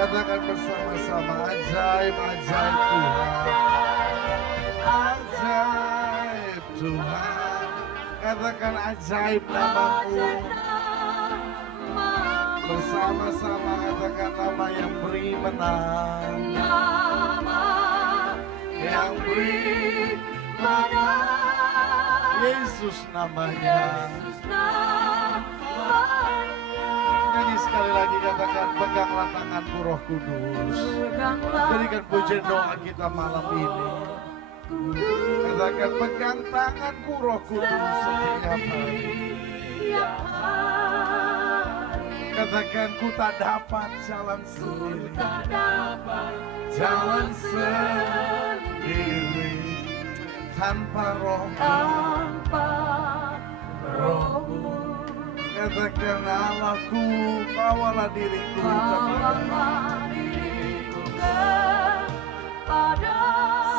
Katakan bersama-sama, ajaib, ajaib Tuhan. Ajaib Tuhan. Katakan ajaib namamu. Bersama-sama katakan nama yang beri menang. Nama yang beri menang. Yesus namanya. Yesus namanya. Nyanyi sekali lagi katakan peganglah tanganku Roh Kudus. Berikan pujian doa kita malam ini. Katakan pegang tanganku Roh Kudus setiap hari. Katakan ku tak dapat jalan sendiri. Jalan sendiri tanpa Rohmu. Katakan Allahku, bawalah diriku kepada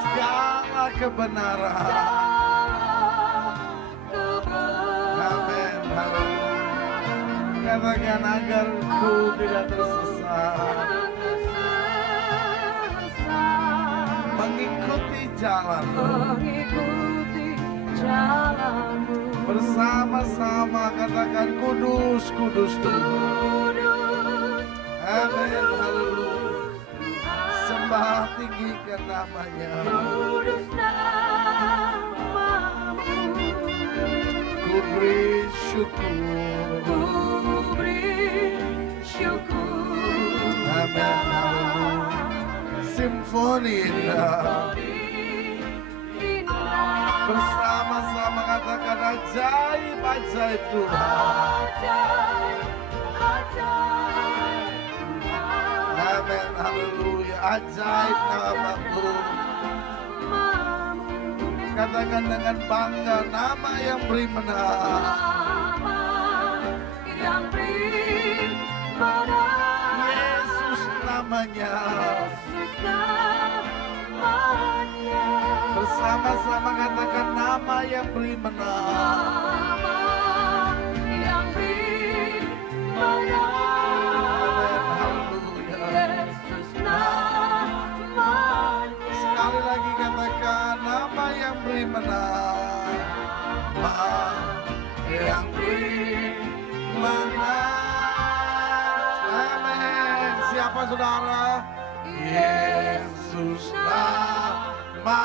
segala kebenaran. Amin. Katakan agar ku tidak tersesat, mengikuti jalanmu. Bersama-sama katakan kudus, kudus Tuhan. Amin, haleluya. Sembah tinggikan namanya. Ku beri syukur. Amin, haleluya. Simfoni indah. Bersama-sama katakan ajaib, ajaib Tuhan. Amin, haleluya. Ajaib namamu. Katakan dengan bangga nama yang beri menang. Yesus namanya. Bersama-sama katakan nama yang beri menang. Sekali lagi katakan nama yang beri menang. Yang beri menang. Amin. Siapa saudara? Yesus namanya.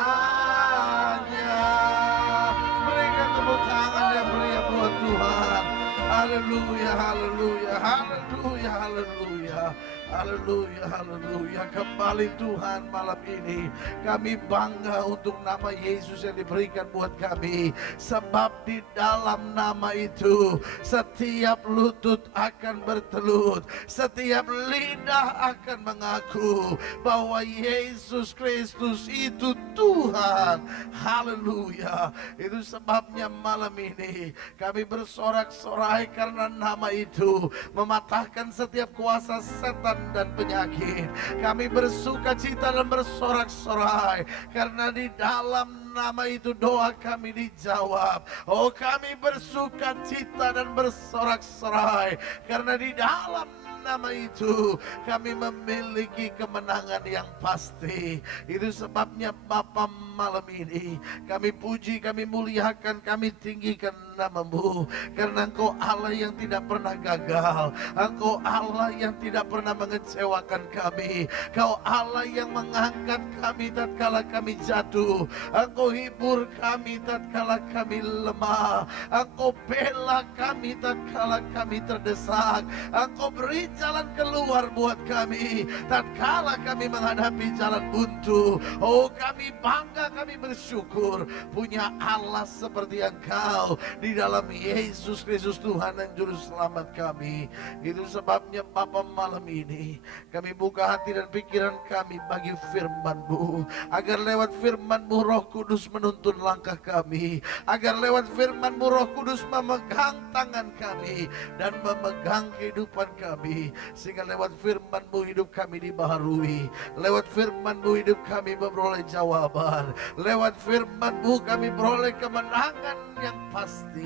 Berikan tepuk tangan yang meriah buat Tuhan. Haleluya, haleluya, haleluya, haleluya. Haleluya, haleluya. Kembali Tuhan malam ini kami bangga untuk nama Yesus yang diberikan buat kami. Sebab di dalam nama itu setiap lutut akan bertelut, setiap lidah akan mengaku bahwa Yesus Kristus itu Tuhan. Haleluya. Itu sebabnya malam ini kami bersorak-sorai karena nama itu mematahkan setiap kuasa setan dan penyakit. Kami bersuka cita dan bersorak-sorai karena di dalam nama itu doa kami dijawab. Oh, kami bersuka cita dan bersorak-sorai karena di dalam nama itu kami memiliki kemenangan yang pasti. Itu sebabnya Bapa malam ini kami puji, kami muliakan, kami tinggikan nama-Mu karena Engkau Allah yang tidak pernah gagal. Engkau Allah yang tidak pernah mengecewakan kami. Engkau Allah yang mengangkat kami tatkala kami jatuh. Engkau hibur kami tatkala kami lemah. Engkau bela kami tatkala kami terdesak. Engkau beri jalan keluar buat kami tatkala kami menghadapi jalan buntu. Oh, kami bangga, kami bersyukur punya Allah seperti Engkau di dalam Yesus Kristus Tuhan dan Juru Selamat kami. Itu sebabnya Bapa malam ini kami buka hati dan pikiran kami bagi firman-Mu, agar lewat firman-Mu Roh Kudus menuntun langkah kami, agar lewat firman-Mu Roh Kudus memegang tangan kami dan memegang kehidupan kami, sehingga lewat firman-Mu hidup kami dibaharui, lewat firman-Mu hidup kami memperoleh jawaban, lewat firman-Mu kami beroleh kemenangan yang pasti.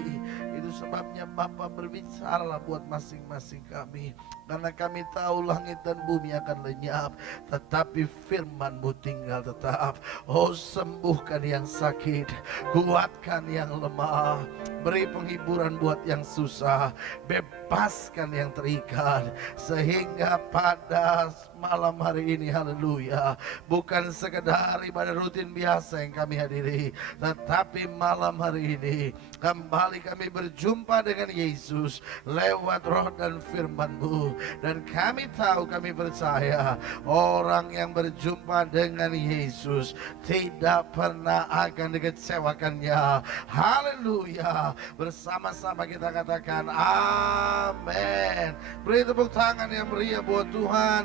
Itu Itu sebabnya Bapa berbicaralah buat masing-masing kami. Karena kami tahu langit dan bumi akan lenyap, tetapi firman-Mu tinggal tetap. Oh, sembuhkan yang sakit, kuatkan yang lemah, beri penghiburan buat yang susah, bebaskan yang terikat. Sehingga pada malam hari ini, haleluya, bukan sekedar ibadah rutin biasa yang kami hadiri, tetapi malam hari ini kembali kami berjumpa dengan Yesus lewat roh dan firman-Mu. Dan kami tahu, kami percaya orang yang berjumpa dengan Yesus tidak pernah akan dikecewakannya. Haleluya. Bersama-sama kita katakan amin. Beri tepuk tangan yang meriah buat Tuhan.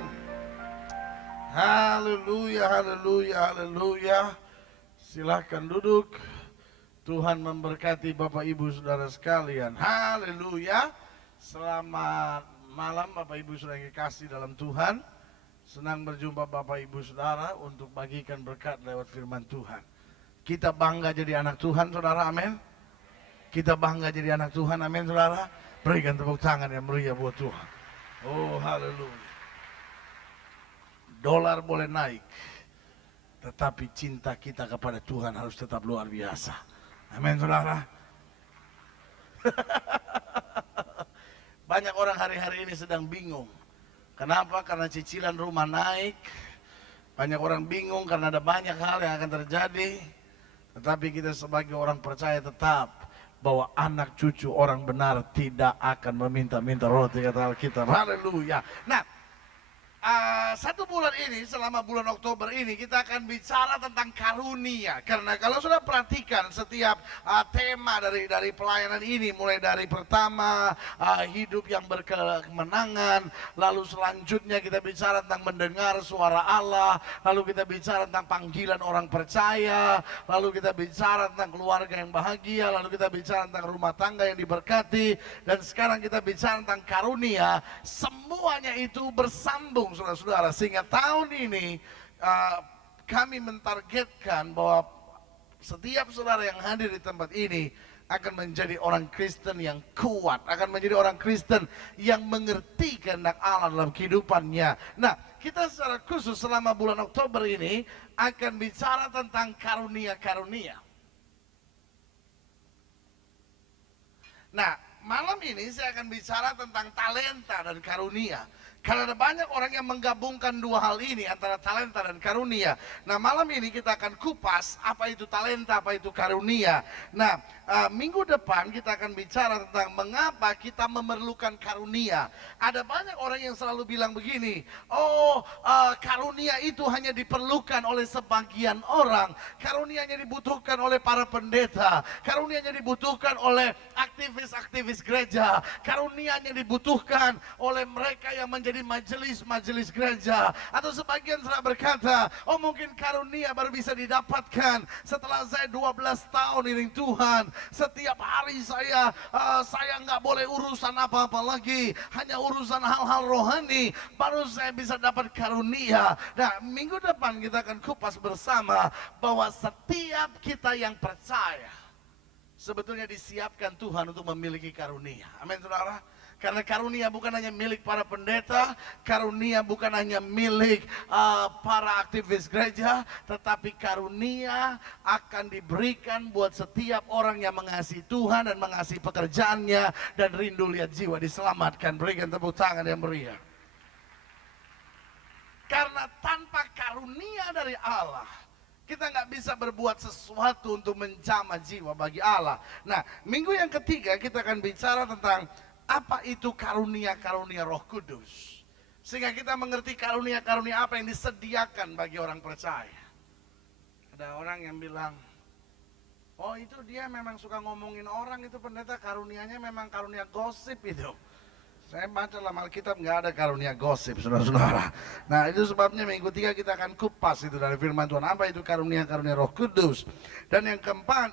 Haleluya, haleluya, haleluya. Silahkan duduk. Tuhan memberkati Bapak Ibu Saudara sekalian. Haleluya. Selamat malam Bapak Ibu Saudara yang dikasihi dalam Tuhan. Senang berjumpa Bapak Ibu Saudara untuk bagikan berkat lewat firman Tuhan. Kita bangga jadi anak Tuhan, Saudara, amin. Kita bangga jadi anak Tuhan, amin, Saudara. Berikan tepuk tangan yang meriah buat Tuhan. Oh, haleluya. Dolar boleh naik, tetapi cinta kita kepada Tuhan harus tetap luar biasa. Amin, Saudara. Banyak orang hari-hari ini sedang bingung. Kenapa? Karena cicilan rumah naik. Banyak orang bingung karena ada banyak hal yang akan terjadi. Tetapi kita sebagai orang percaya tetap bahwa anak cucu orang benar tidak akan meminta-minta roti, kata Alkitab. Haleluya. Nah, satu bulan ini, selama bulan Oktober ini, kita akan bicara tentang karunia. Karena kalau sudah perhatikan setiap tema dari pelayanan ini, mulai dari pertama hidup yang berkemenangan, lalu selanjutnya kita bicara tentang mendengar suara Allah, lalu kita bicara tentang panggilan orang percaya, lalu kita bicara tentang keluarga yang bahagia, lalu kita bicara tentang rumah tangga yang diberkati, dan sekarang kita bicara tentang karunia. Semuanya itu bersambung, saudara-saudara, sehingga tahun ini kami mentargetkan bahwa setiap saudara yang hadir di tempat ini akan menjadi orang Kristen yang kuat, akan menjadi orang Kristen yang mengerti kehendak Allah dalam kehidupannya. Nah, kita secara khusus selama bulan Oktober ini akan bicara tentang karunia-karunia. Nah, malam ini saya akan bicara tentang talenta dan karunia. Karena ada banyak orang yang menggabungkan dua hal ini, antara talenta dan karunia. Nah, malam ini kita akan kupas apa itu talenta, apa itu karunia. Nah, minggu depan kita akan bicara tentang mengapa kita memerlukan karunia. Ada banyak orang yang selalu bilang begini, karunia itu hanya diperlukan oleh sebagian orang. Karunianya dibutuhkan oleh para pendeta. Karunianya dibutuhkan oleh aktivis-aktivis gereja. Karunianya dibutuhkan oleh mereka yang menjadi majelis-majelis gereja. Atau sebagian saudara berkata, mungkin karunia baru bisa didapatkan setelah saya 12 tahun iring Tuhan. Setiap hari saya nggak boleh urusan apa-apa lagi, hanya urusan hal-hal rohani, baru saya bisa dapat karunia. Nah, minggu depan kita akan kupas bersama bahwa setiap kita yang percaya sebetulnya disiapkan Tuhan untuk memiliki karunia. Amin, saudara. Karena karunia bukan hanya milik para pendeta, karunia bukan hanya milik para aktivis gereja, tetapi karunia akan diberikan buat setiap orang yang mengasihi Tuhan dan mengasihi pekerjaannya dan rindu lihat jiwa diselamatkan. Berikan tepuk tangan yang meriah. Karena tanpa karunia dari Allah, kita nggak bisa berbuat sesuatu untuk menjamah jiwa bagi Allah. Nah, minggu yang ketiga kita akan bicara tentang apa itu karunia-karunia Roh Kudus. Sehingga kita mengerti karunia-karunia apa yang disediakan bagi orang percaya. Ada orang yang bilang, itu dia memang suka ngomongin orang, itu pendeta, karunianya memang karunia gosip itu. Saya baca dalam Alkitab nggak ada karunia gosip, saudara-saudara. Nah, itu sebabnya minggu 3 kita akan kupas itu dari firman Tuhan. Apa itu karunia-karunia Roh Kudus. Dan yang keempat,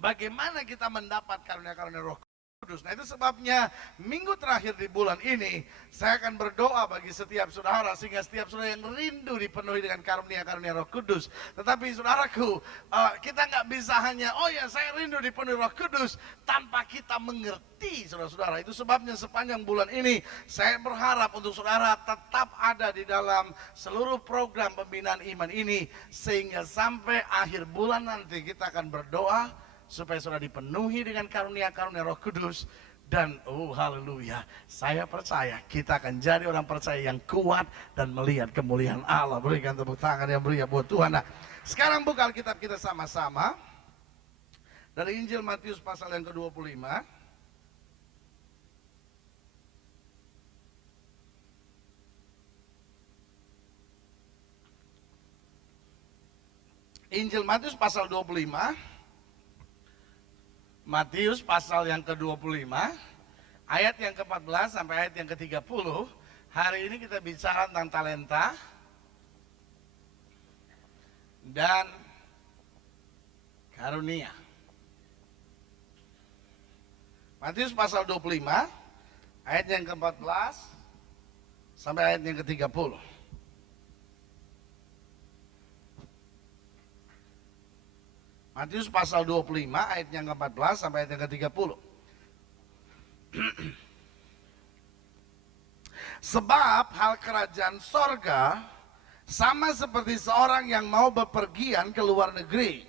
bagaimana kita mendapat karunia-karunia Roh Kudus. Kudus. Nah itu sebabnya minggu terakhir di bulan ini saya akan berdoa bagi setiap saudara sehingga setiap saudara yang rindu dipenuhi dengan karunia-karunia Roh Kudus. Tetapi saudaraku, kita nggak bisa hanya oh ya saya rindu dipenuhi Roh Kudus tanpa kita mengerti saudara-saudara. Itu sebabnya sepanjang bulan ini saya berharap untuk saudara tetap ada di dalam seluruh program pembinaan iman ini sehingga sampai akhir bulan nanti kita akan berdoa supaya saudara dipenuhi dengan karunia-karunia Roh Kudus. Dan haleluya, saya percaya kita akan jadi orang percaya yang kuat dan melihat kemuliaan Allah. Berikan tepuk tangan yang meriah buat Tuhan. Nah, sekarang buka Alkitab kita sama-sama dari Injil Matius pasal yang ke-25. Injil Matius pasal 25. Matius pasal yang ke-25, ayat yang ke-14 sampai ayat yang ke-30. Hari ini kita bicara tentang talenta dan karunia. Matius pasal 25, ayat yang ke-14 sampai ayat yang ke-30. Matius pasal 25 ayat yang ke-14 sampai ayat yang ke-30. Sebab hal kerajaan sorga sama seperti seorang yang mau bepergian ke luar negeri,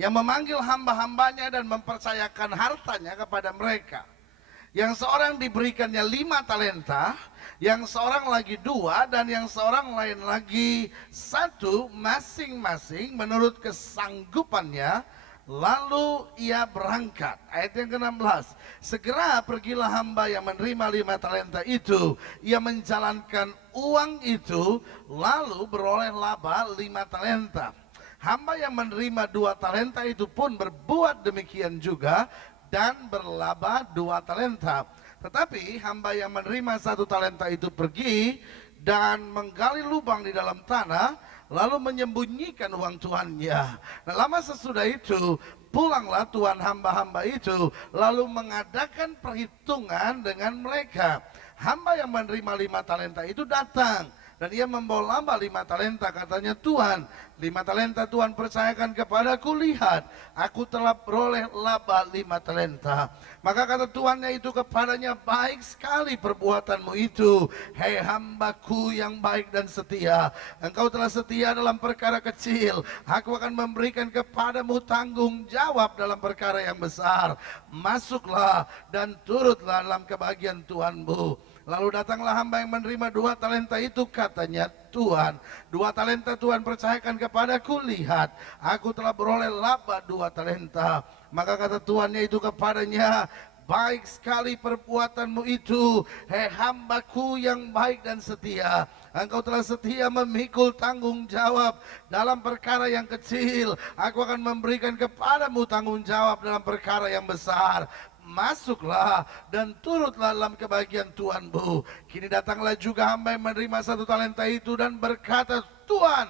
yang memanggil hamba-hambanya dan mempercayakan hartanya kepada mereka. Yang seorang diberikannya 5 talenta, yang seorang lagi 2, dan yang seorang lain lagi 1, masing-masing menurut kesanggupannya. Lalu ia berangkat. Ayat yang ke-16. Segera pergilah hamba yang menerima 5 talenta itu. Ia menjalankan uang itu, lalu beroleh laba 5 talenta. Hamba yang menerima 2 talenta itu pun berbuat demikian juga, dan berlaba 2 talenta. Tetapi hamba yang menerima 1 talenta itu pergi dan menggali lubang di dalam tanah, lalu menyembunyikan uang tuannya. Nah, lama sesudah itu pulanglah tuan hamba-hamba itu, lalu mengadakan perhitungan dengan mereka. Hamba yang menerima 5 talenta itu datang, dan ia membawa laba 5 talenta. Katanya, Tuhan, 5 talenta Tuhan percayakan kepadaku, lihat, aku telah beroleh laba 5 talenta. Maka kata tuannya itu kepadanya, baik sekali perbuatanmu itu, hei hambaku yang baik dan setia. Engkau telah setia dalam perkara kecil, aku akan memberikan kepadamu tanggung jawab dalam perkara yang besar. Masuklah dan turutlah dalam kebahagiaan Tuhanmu. Lalu datanglah hamba yang menerima 2 talenta itu. Katanya, Tuhan, 2 talenta Tuhan percayakan kepadaku, lihat, aku telah beroleh laba 2 talenta. Maka kata tuannya itu kepadanya, baik sekali perbuatanmu itu, hei hambaku yang baik dan setia. Engkau telah setia memikul tanggung jawab dalam perkara yang kecil, aku akan memberikan kepadamu tanggung jawab dalam perkara yang besar. Masuklah dan turutlah dalam kebahagiaan Tuhanmu. Kini datanglah juga hamba yang menerima 1 talenta itu dan berkata, Tuhan,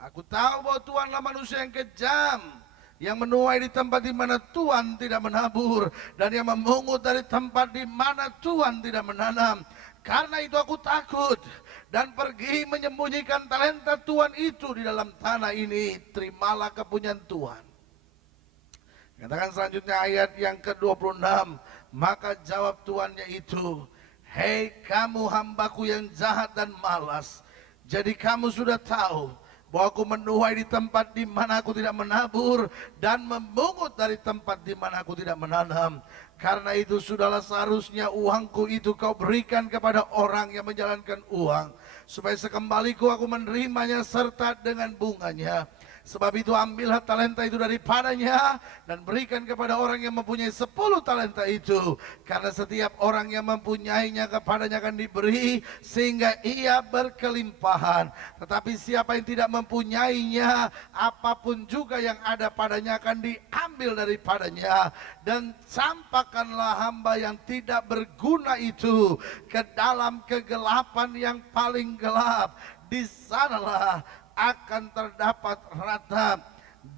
aku tahu bahwa Tuhanlah manusia yang kejam, yang menuai di tempat di mana Tuhan tidak menabur, dan yang memungut dari tempat di mana Tuhan tidak menanam. Karena itu aku takut dan pergi menyembunyikan talenta Tuhan itu di dalam tanah ini. Terimalah kepunyaan Tuhan. Katakan selanjutnya ayat yang ke-26. Maka jawab tuannya itu, hei kamu hambaku yang jahat dan malas, jadi kamu sudah tahu bahwa aku menuai di tempat di mana aku tidak menabur, dan memungut dari tempat di mana aku tidak menanam. Karena itu sudahlah seharusnya uangku itu kau berikan kepada orang yang menjalankan uang, supaya sekembaliku aku menerimanya serta dengan bunganya. Sebab itu ambillah talenta itu daripadanya dan berikan kepada orang yang mempunyai 10 talenta itu. Karena setiap orang yang mempunyainya kepadanya akan diberi sehingga ia berkelimpahan. Tetapi siapa yang tidak mempunyainya, apapun juga yang ada padanya akan diambil daripadanya. Dan campakkanlah hamba yang tidak berguna itu ke dalam kegelapan yang paling gelap. Di sanalah akan terdapat ratap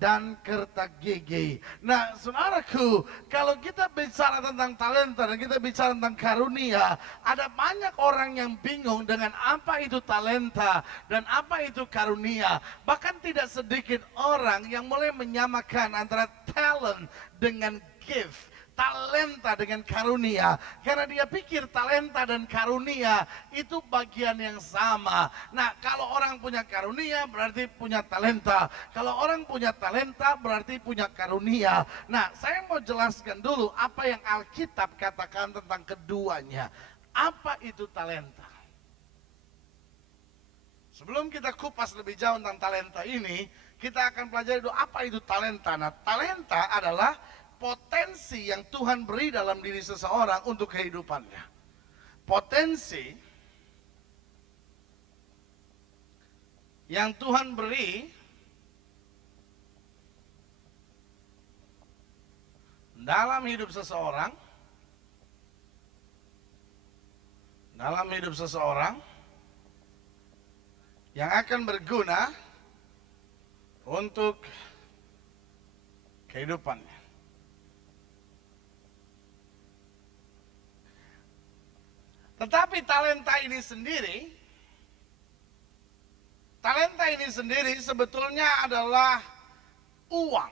dan kertak gigi. Nah, saudaraku, kalau kita bicara tentang talenta dan kita bicara tentang karunia, ada banyak orang yang bingung dengan apa itu talenta dan apa itu karunia. Bahkan tidak sedikit orang yang mulai menyamakan antara talent dengan gift, talenta dengan karunia, karena dia pikir talenta dan karunia itu bagian yang sama. Nah, kalau orang punya karunia berarti punya talenta, kalau orang punya talenta berarti punya karunia. Nah, saya mau jelaskan dulu apa yang Alkitab katakan tentang keduanya. Apa itu talenta? Sebelum kita kupas lebih jauh tentang talenta ini, kita akan pelajari dulu apa itu talenta. Nah, talenta adalah potensi yang Tuhan beri dalam diri seseorang untuk kehidupannya. Potensi yang Tuhan beri dalam hidup seseorang, yang akan berguna untuk kehidupannya. Tetapi talenta ini sendiri sebetulnya adalah uang.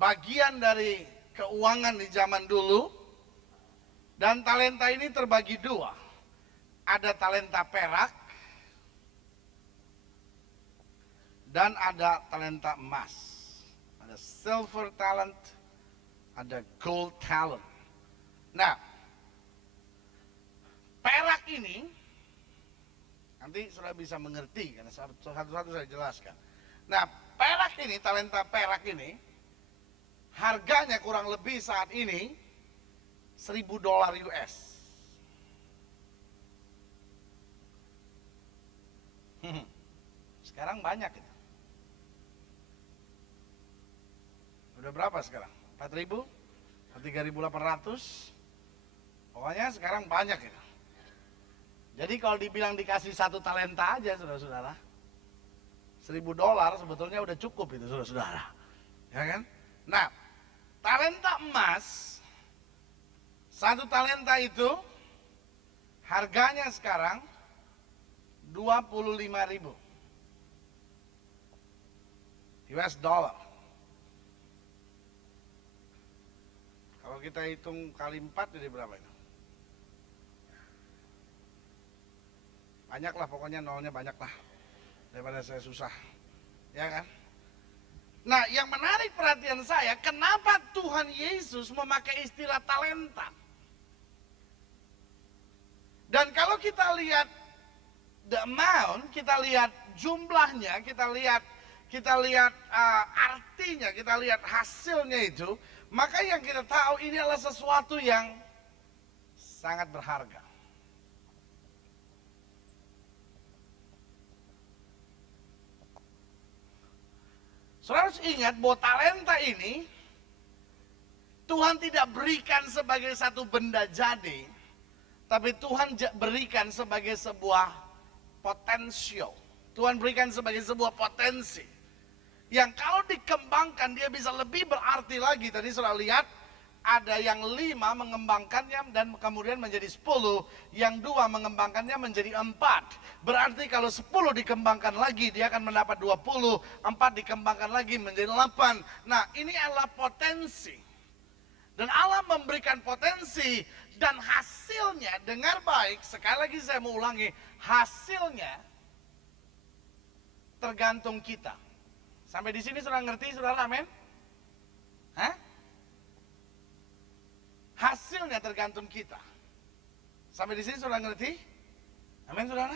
Bagian dari keuangan di zaman dulu. Dan talenta ini terbagi dua. Ada talenta perak dan ada talenta emas. Ada silver talent, ada gold talent. Nah, perak ini, nanti sudah bisa mengerti, karena satu-satu saya jelaskan. Nah, perak ini, talenta perak ini, harganya kurang lebih saat ini $1.000 US. Sekarang banyak itu. Udah berapa sekarang? 4.000? 3.800? Pokoknya sekarang banyak itu. Jadi kalau dibilang dikasih satu talenta aja, saudara-saudara, $1.000 sebetulnya udah cukup itu, saudara-saudara. Ya kan? Nah, talenta emas, satu talenta itu harganya sekarang 25.000 US dollar. Kalau kita hitung kali 4 jadi berapa itu? Banyak lah, pokoknya nolnya banyak lah, daripada saya susah, ya kan? Nah, yang menarik perhatian saya, kenapa Tuhan Yesus memakai istilah talenta? Dan kalau kita lihat the amount, kita lihat jumlahnya, kita lihat artinya, kita lihat hasilnya itu, maka yang kita tahu ini adalah sesuatu yang sangat berharga. Saudara harus ingat bahwa talenta ini Tuhan tidak berikan sebagai satu benda jadi, tapi Tuhan berikan sebagai sebuah potensial. Tuhan berikan sebagai sebuah potensi yang kalau dikembangkan dia bisa lebih berarti lagi. Tadi saudara lihat ada yang 5 mengembangkannya dan kemudian menjadi 10, yang 2 mengembangkannya menjadi 4. Berarti kalau 10 dikembangkan lagi dia akan mendapat 20, 4 dikembangkan lagi menjadi 8. Nah, ini adalah potensi. Dan Allah memberikan potensi dan hasilnya, dengar baik, sekali lagi saya mau ulangi, hasilnya tergantung kita. Sampai di sini sudah ngerti, saudara? Amin? Hah? Hasilnya tergantung kita. Sampai di sini sudah ngerti? Amin, saudara?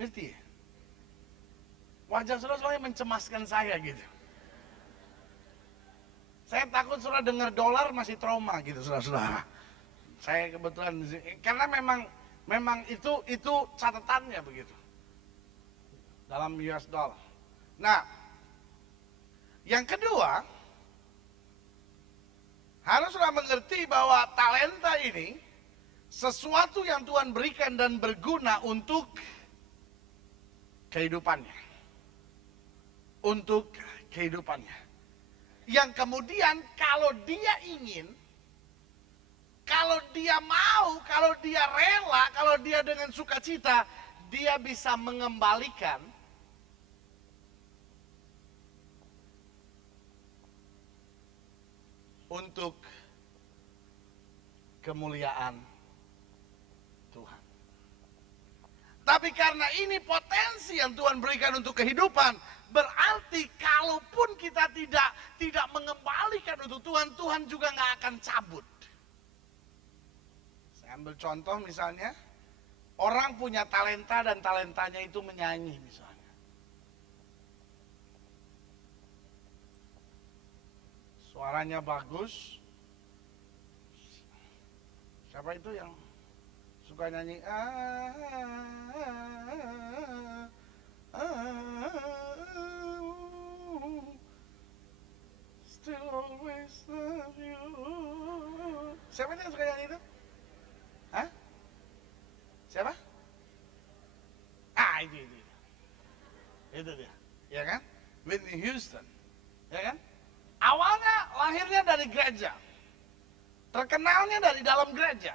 Ngerti ya? Wajah saudara soalnya mencemaskan saya gitu. Saya takut saudara dengar dolar masih trauma gitu, saudara-saudara. Saya kebetulan, karena memang itu catatannya begitu. Dalam US dollar. Nah, yang kedua, harus sudah mengerti bahwa talenta ini sesuatu yang Tuhan berikan dan berguna untuk kehidupannya. untuk kehidupannya. Yang kemudian kalau dia ingin, kalau dia mau, kalau dia rela, kalau dia dengan sukacita, dia bisa mengembalikan untuk kemuliaan Tuhan. Tapi karena ini potensi yang Tuhan berikan untuk kehidupan, berarti kalaupun kita tidak mengembalikan untuk Tuhan, Tuhan juga nggak akan cabut. Saya ambil contoh misalnya, orang punya talenta dan talentanya itu menyanyi misalnya. Suaranya bagus. Siapa itu yang suka nyanyi? Still always love you. Siapa itu yang suka nyanyi itu? Hah? Siapa? Itu. Itu dia. Ya kan? Whitney Houston. Ya kan? Awalnya lahirnya dari gereja. Terkenalnya dari dalam gereja.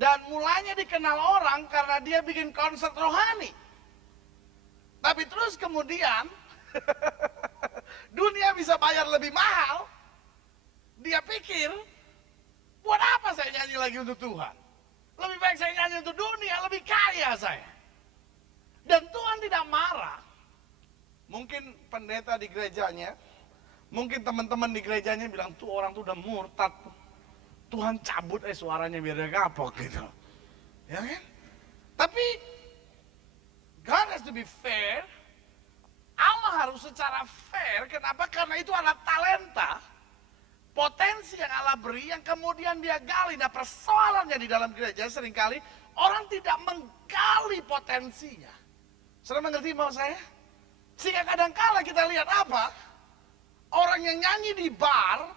Dan mulanya dikenal orang karena dia bikin konser rohani. Tapi terus kemudian dunia bisa bayar lebih mahal. Dia pikir, buat apa saya nyanyi lagi untuk Tuhan? Lebih baik saya nyanyi untuk dunia, lebih kaya saya. Dan Tuhan tidak marah. Mungkin pendeta di gerejanya, mungkin teman-teman di gerejanya bilang, tuh orang tuh udah murtad. Tuhan cabut suaranya biar dia kapok gitu. Ya kan? Tapi God has to be fair. Allah harus secara fair. Kenapa? Karena itu adalah talenta, potensi yang Allah beri yang kemudian dia gali. Nah, persoalannya di dalam gereja seringkali orang tidak menggali potensinya. Sudah mengerti mau saya? Sehingga kadang-kala kita lihat apa? Orang yang nyanyi di bar,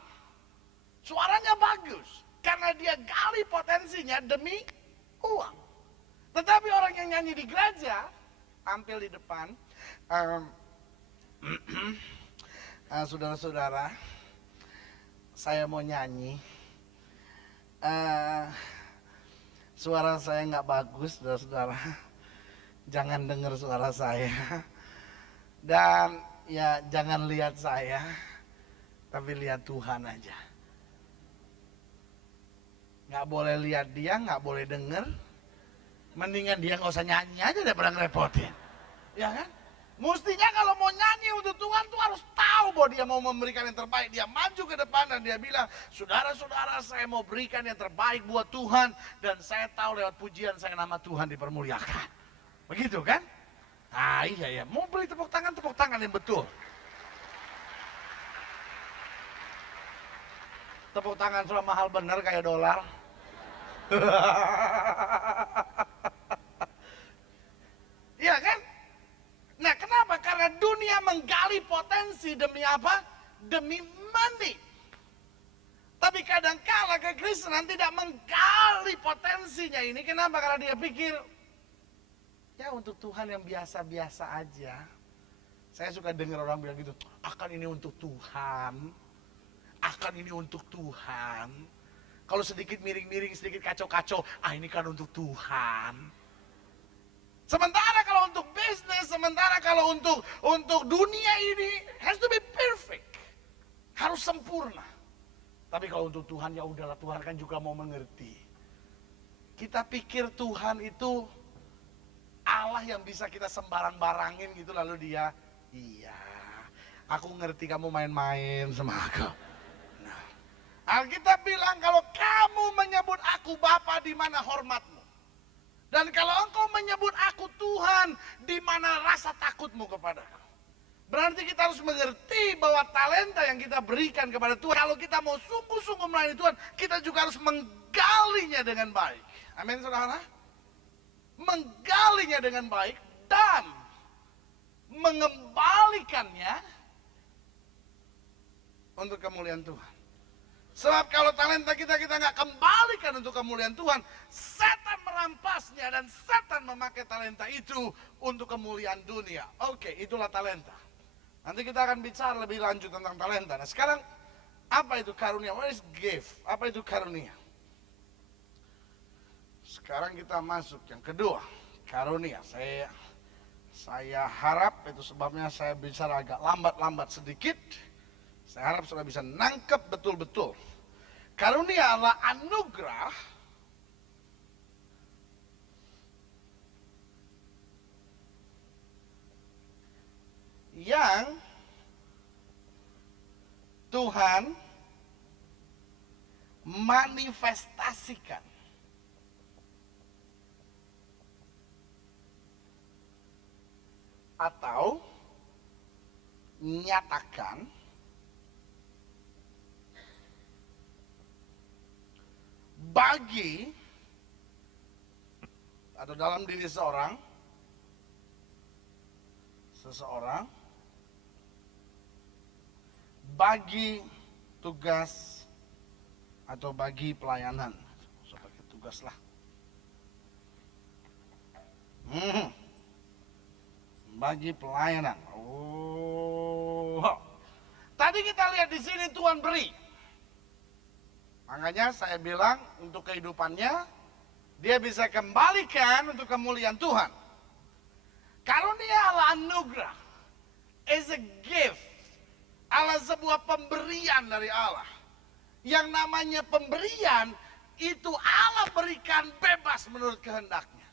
suaranya bagus. Karena dia gali potensinya demi uang. Tetapi orang yang nyanyi di gereja, tampil di depan. Saudara-saudara, saya mau nyanyi. Suara saya nggak bagus, saudara-saudara. Jangan dengar suara saya. Dan ya jangan lihat saya, tapi lihat Tuhan aja. Nggak boleh lihat dia, nggak boleh denger. Mendingan dia nggak usah nyanyi aja daripada ngerepotin. Ya kan? Mestinya kalau mau nyanyi untuk Tuhan tuh harus tahu bahwa dia mau memberikan yang terbaik. Dia maju ke depan dan dia bilang, saudara-saudara saya mau berikan yang terbaik buat Tuhan. Dan saya tahu lewat pujian saya nama Tuhan dipermuliakan. Begitu kan? Ah iya ya, mau beli tepuk tangan yang betul. Tepuk tangan sudah mahal bener kayak dolar. Iya kan? Nah kenapa? Karena dunia menggali potensi demi apa? Demi money. Tapi kadang-kala kekristenan tidak menggali potensinya ini. Kenapa? Karena dia pikir, ya untuk Tuhan yang biasa-biasa aja. Saya suka dengar orang bilang gitu, akan ini untuk Tuhan. Akan ini untuk Tuhan. Kalau sedikit miring-miring, sedikit kacau-kacau, ini kan untuk Tuhan. Sementara kalau untuk bisnis, sementara kalau untuk dunia ini has to be perfect. Harus sempurna. Tapi kalau untuk Tuhan ya udahlah, Tuhan kan juga mau mengerti. Kita pikir Tuhan itu Allah yang bisa kita sembarang-barangin gitu lalu dia, iya, aku ngerti kamu main-main sama aku. Nah, Alkitab bilang kalau kamu menyebut aku Bapa, di mana hormatmu? Dan kalau engkau menyebut aku Tuhan, di mana rasa takutmu kepadaku? Berarti kita harus mengerti bahwa talenta yang kita berikan kepada Tuhan, kalau kita mau sungguh-sungguh melayani Tuhan, kita juga harus menggalinya dengan baik. Amin, saudara? Menggalinya dengan baik dan mengembalikannya untuk kemuliaan Tuhan. Sebab kalau talenta kita nggak kembalikan untuk kemuliaan Tuhan, setan merampasnya dan setan memakai talenta itu untuk kemuliaan dunia. Oke, itulah talenta. Nanti kita akan bicara lebih lanjut tentang talenta. Nah sekarang, apa itu karunia? What is gift? Apa itu karunia? Sekarang kita masuk yang kedua, karunia. Saya harap, itu sebabnya saya bicara agak lambat-lambat sedikit. Saya harap sudah bisa nangkep betul-betul. Karunia adalah anugerah yang Tuhan manifestasikan atau nyatakan bagi atau dalam diri seseorang bagi tugas atau bagi pelayanan. Sebagai tugas lah. Bagi pelayanan. Tadi kita lihat di sini Tuhan beri. Makanya saya bilang untuk kehidupannya dia bisa kembalikan untuk kemuliaan Tuhan. Karunia adalah anugerah. Is a gift. Adalah sebuah pemberian dari Allah. Yang namanya pemberian itu Allah berikan bebas menurut kehendaknya.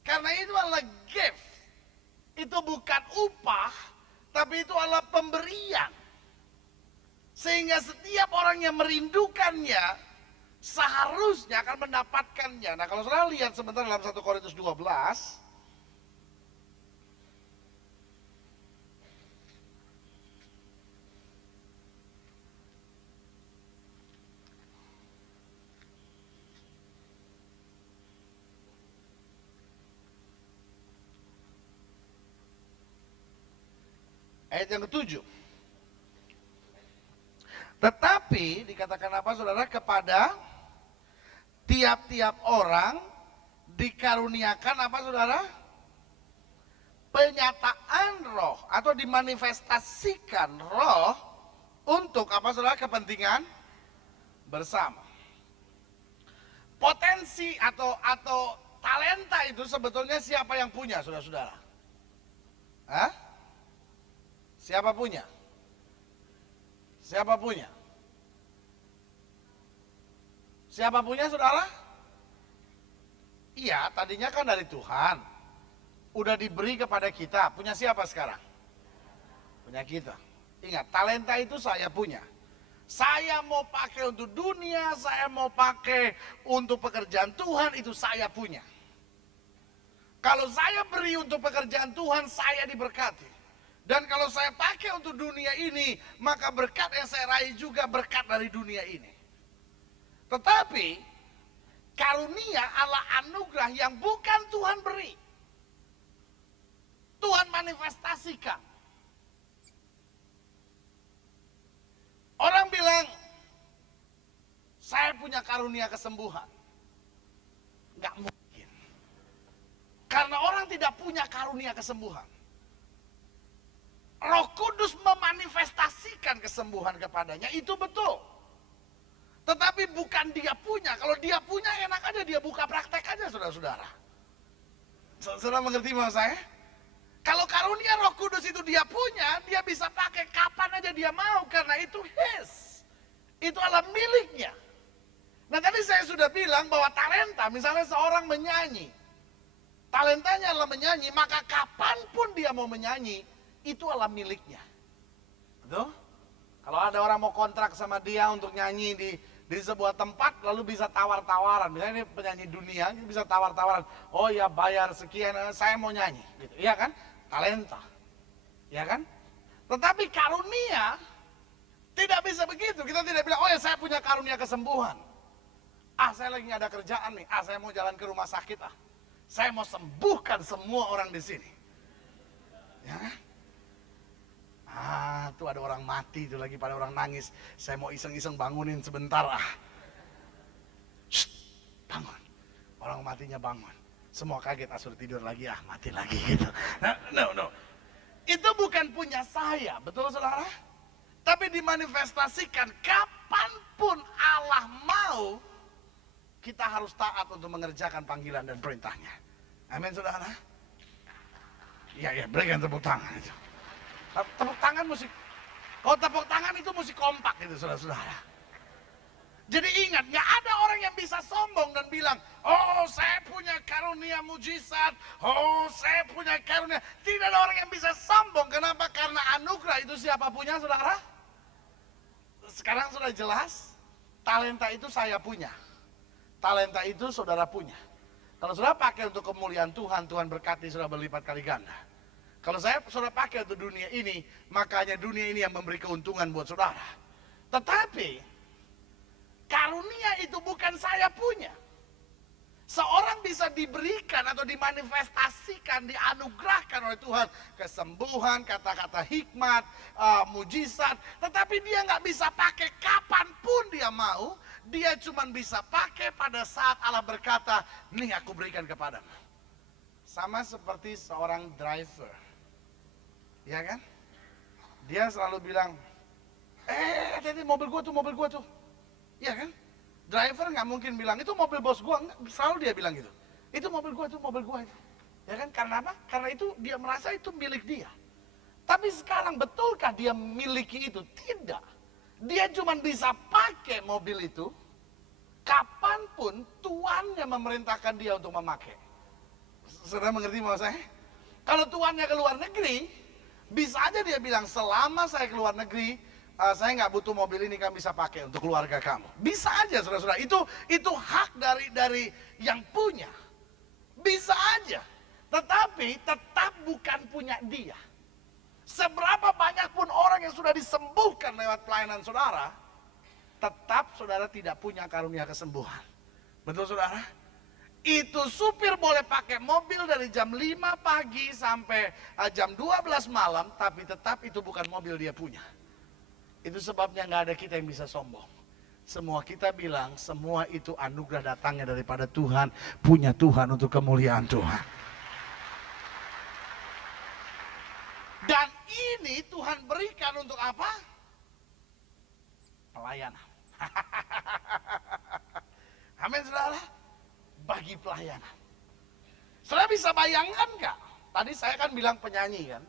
Karena itu adalah gift. Itu bukan upah, tapi itu adalah pemberian. Sehingga setiap orang yang merindukannya seharusnya akan mendapatkannya. Nah kalau saudara lihat sebentar dalam 1 Korintus 12. Ayat yang ke-7. Tetapi dikatakan apa saudara? Kepada tiap-tiap orang dikaruniakan apa saudara? Penyataan roh atau dimanifestasikan roh untuk apa saudara? Kepentingan bersama. Potensi atau talenta itu sebetulnya siapa yang punya saudara-saudara? Hah? Siapa punya? Siapa punya? Siapa punya saudara? Iya, tadinya kan dari Tuhan. Udah diberi kepada kita. Punya siapa sekarang? Punya kita. Ingat, talenta itu saya punya. Saya mau pakai untuk dunia, saya mau pakai untuk pekerjaan Tuhan, itu saya punya. Kalau saya beri untuk pekerjaan Tuhan, saya diberkati. Dan kalau saya pakai untuk dunia ini, maka berkat yang saya raih juga berkat dari dunia ini. Tetapi, karunia adalah anugerah yang bukan Tuhan beri. Tuhan manifestasikan. Orang bilang, saya punya karunia kesembuhan. Nggak mungkin. Karena orang tidak punya karunia kesembuhan. Roh Kudus memanifestasikan kesembuhan kepadanya, itu betul. Tetapi bukan dia punya. Kalau dia punya enak aja dia buka praktek aja saudara-saudara. Saudara mengerti maksud saya? Kalau karunia Roh Kudus itu dia punya, dia bisa pakai kapan aja dia mau karena itu his. Itu adalah miliknya. Nah tadi saya sudah bilang bahwa talenta, misalnya seorang menyanyi. Talentanya adalah menyanyi, maka kapanpun dia mau menyanyi, itu adalah miliknya. Betul? Kalau ada orang mau kontrak sama dia untuk nyanyi di sebuah tempat, lalu bisa tawar-tawaran. Misalnya ini penyanyi dunia, bisa tawar-tawaran. Oh ya bayar sekian, saya mau nyanyi. Gitu. Iya kan? Talenta. Iya kan? Tetapi karunia tidak bisa begitu. Kita tidak bilang, oh ya saya punya karunia kesembuhan. Saya lagi nggak ada kerjaan nih. Saya mau jalan ke rumah sakit. Saya mau sembuhkan semua orang di sini. Ya kan? Tuh ada orang mati, itu lagi pada orang nangis. Saya mau iseng-iseng bangunin sebentar. Shh, bangun. Orang matinya bangun. Semua kaget, suruh tidur lagi, mati lagi gitu. No. itu bukan punya saya, betul saudara? Tapi dimanifestasikan kapanpun Allah mau, kita harus taat untuk mengerjakan panggilan dan perintahnya. Amin saudara? Ya, berikan tepuk tangan itu. Tepuk tangan mesti, kalau tepuk tangan itu mesti kompak gitu saudara-saudara. Jadi ingat, gak ada orang yang bisa sombong dan bilang, oh saya punya karunia mujizat, oh saya punya karunia. Tidak ada orang yang bisa sombong. Kenapa? Karena anugerah itu siapa punya saudara? Sekarang sudah jelas, talenta itu saya punya. Talenta itu saudara punya. Kalau saudara pakai untuk kemuliaan Tuhan, Tuhan berkati saudara berlipat kali ganda. Kalau saudara pakai untuk dunia ini, makanya dunia ini yang memberi keuntungan buat saudara. Tetapi karunia itu bukan saya punya. Seorang bisa diberikan atau dimanifestasikan, dianugerahkan oleh Tuhan kesembuhan, kata-kata hikmat, mujizat. Tetapi dia nggak bisa pakai kapanpun dia mau. Dia cuma bisa pakai pada saat Allah berkata, nih aku berikan kepadamu. Sama seperti seorang driver, ya kan? Dia selalu bilang, hati-hati mobil gua tuh. Ya kan? Driver nggak mungkin bilang, itu mobil bos gua. Selalu dia bilang gitu. Itu mobil gua itu. Ya kan? Karena apa? Karena itu dia merasa itu milik dia. Tapi sekarang betulkah dia miliki itu? Tidak. Dia cuma bisa pakai mobil itu kapanpun tuannya memerintahkan dia untuk memakai. Saudara mengerti maksud saya? Kalau tuannya ke luar negeri, bisa aja dia bilang, selama saya ke luar negeri, saya nggak butuh mobil ini, kamu bisa pakai untuk keluarga kamu. Bisa aja saudara-saudara, itu hak dari yang punya. Bisa aja, tetapi tetap bukan punya dia. Seberapa banyak pun orang yang sudah disembuhkan lewat pelayanan saudara, tetap saudara tidak punya karunia kesembuhan. Betul saudara? Itu supir boleh pakai mobil dari jam 5 pagi sampai jam 12 malam, tapi tetap itu bukan mobil dia punya. Itu sebabnya nggak ada kita yang bisa sombong. Semua kita bilang, semua itu anugerah datangnya daripada Tuhan, punya Tuhan untuk kemuliaan Tuhan. Dan ini Tuhan berikan untuk apa? Pelayanan. Amin saudara. Bagi pelayanan. Saudara bisa bayangkan nggak? Tadi saya kan bilang penyanyi kan.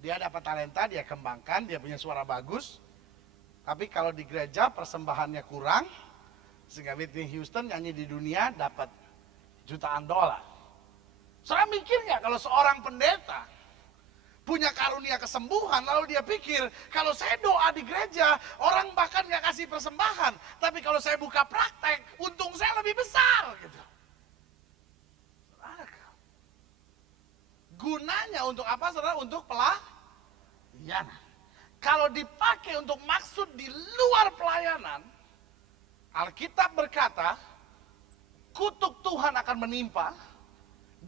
Dia dapat talenta, dia kembangkan, dia punya suara bagus. Tapi kalau di gereja persembahannya kurang, sehingga Whitney Houston nyanyi di dunia dapat jutaan dolar. Saudara mikir nggak kalau seorang pendeta punya karunia kesembuhan, lalu dia pikir, kalau saya doa di gereja, orang bahkan nggak kasih persembahan. Tapi kalau saya buka praktek, untung saya lebih besar. Gitu. Gunanya untuk apa saudara? Untuk pelayanan. Kalau dipakai untuk maksud di luar pelayanan, Alkitab berkata, kutuk Tuhan akan menimpa,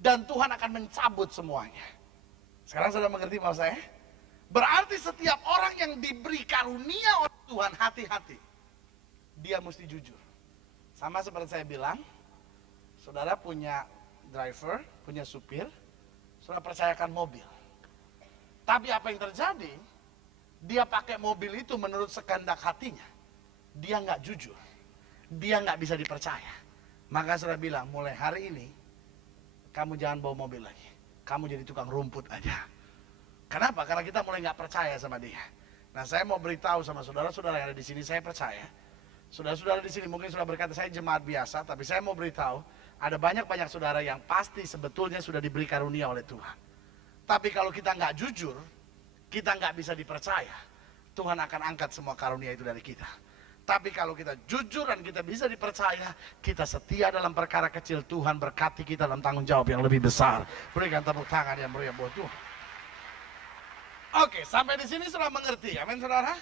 dan Tuhan akan mencabut semuanya. Sekarang saudara mengerti maksud saya? Berarti setiap orang yang diberi karunia oleh Tuhan, hati-hati. Dia mesti jujur. Sama seperti saya bilang, saudara punya driver, punya supir, saudara percayakan mobil. Tapi apa yang terjadi? Dia pakai mobil itu menurut sekehendak hatinya. Dia nggak jujur. Dia nggak bisa dipercaya. Maka saudara bilang, mulai hari ini, kamu jangan bawa mobil lagi. Kamu jadi tukang rumput aja. Kenapa? Karena kita mulai nggak percaya sama dia. Nah, saya mau beritahu sama saudara-saudara yang ada di sini, saya percaya. Saudara-saudara di sini mungkin sudah berkata, saya jemaat biasa, tapi saya mau beritahu, ada banyak-banyak saudara yang pasti sebetulnya sudah diberi karunia oleh Tuhan. Tapi kalau kita nggak jujur, kita nggak bisa dipercaya, Tuhan akan angkat semua karunia itu dari kita. Tapi kalau kita jujur dan kita bisa dipercaya, kita setia dalam perkara kecil, Tuhan berkati kita dalam tanggung jawab yang lebih besar. Berikan tepuk tangan yang meriah buat Tuhan. Oke, sampai di sini sudah mengerti, amin saudara?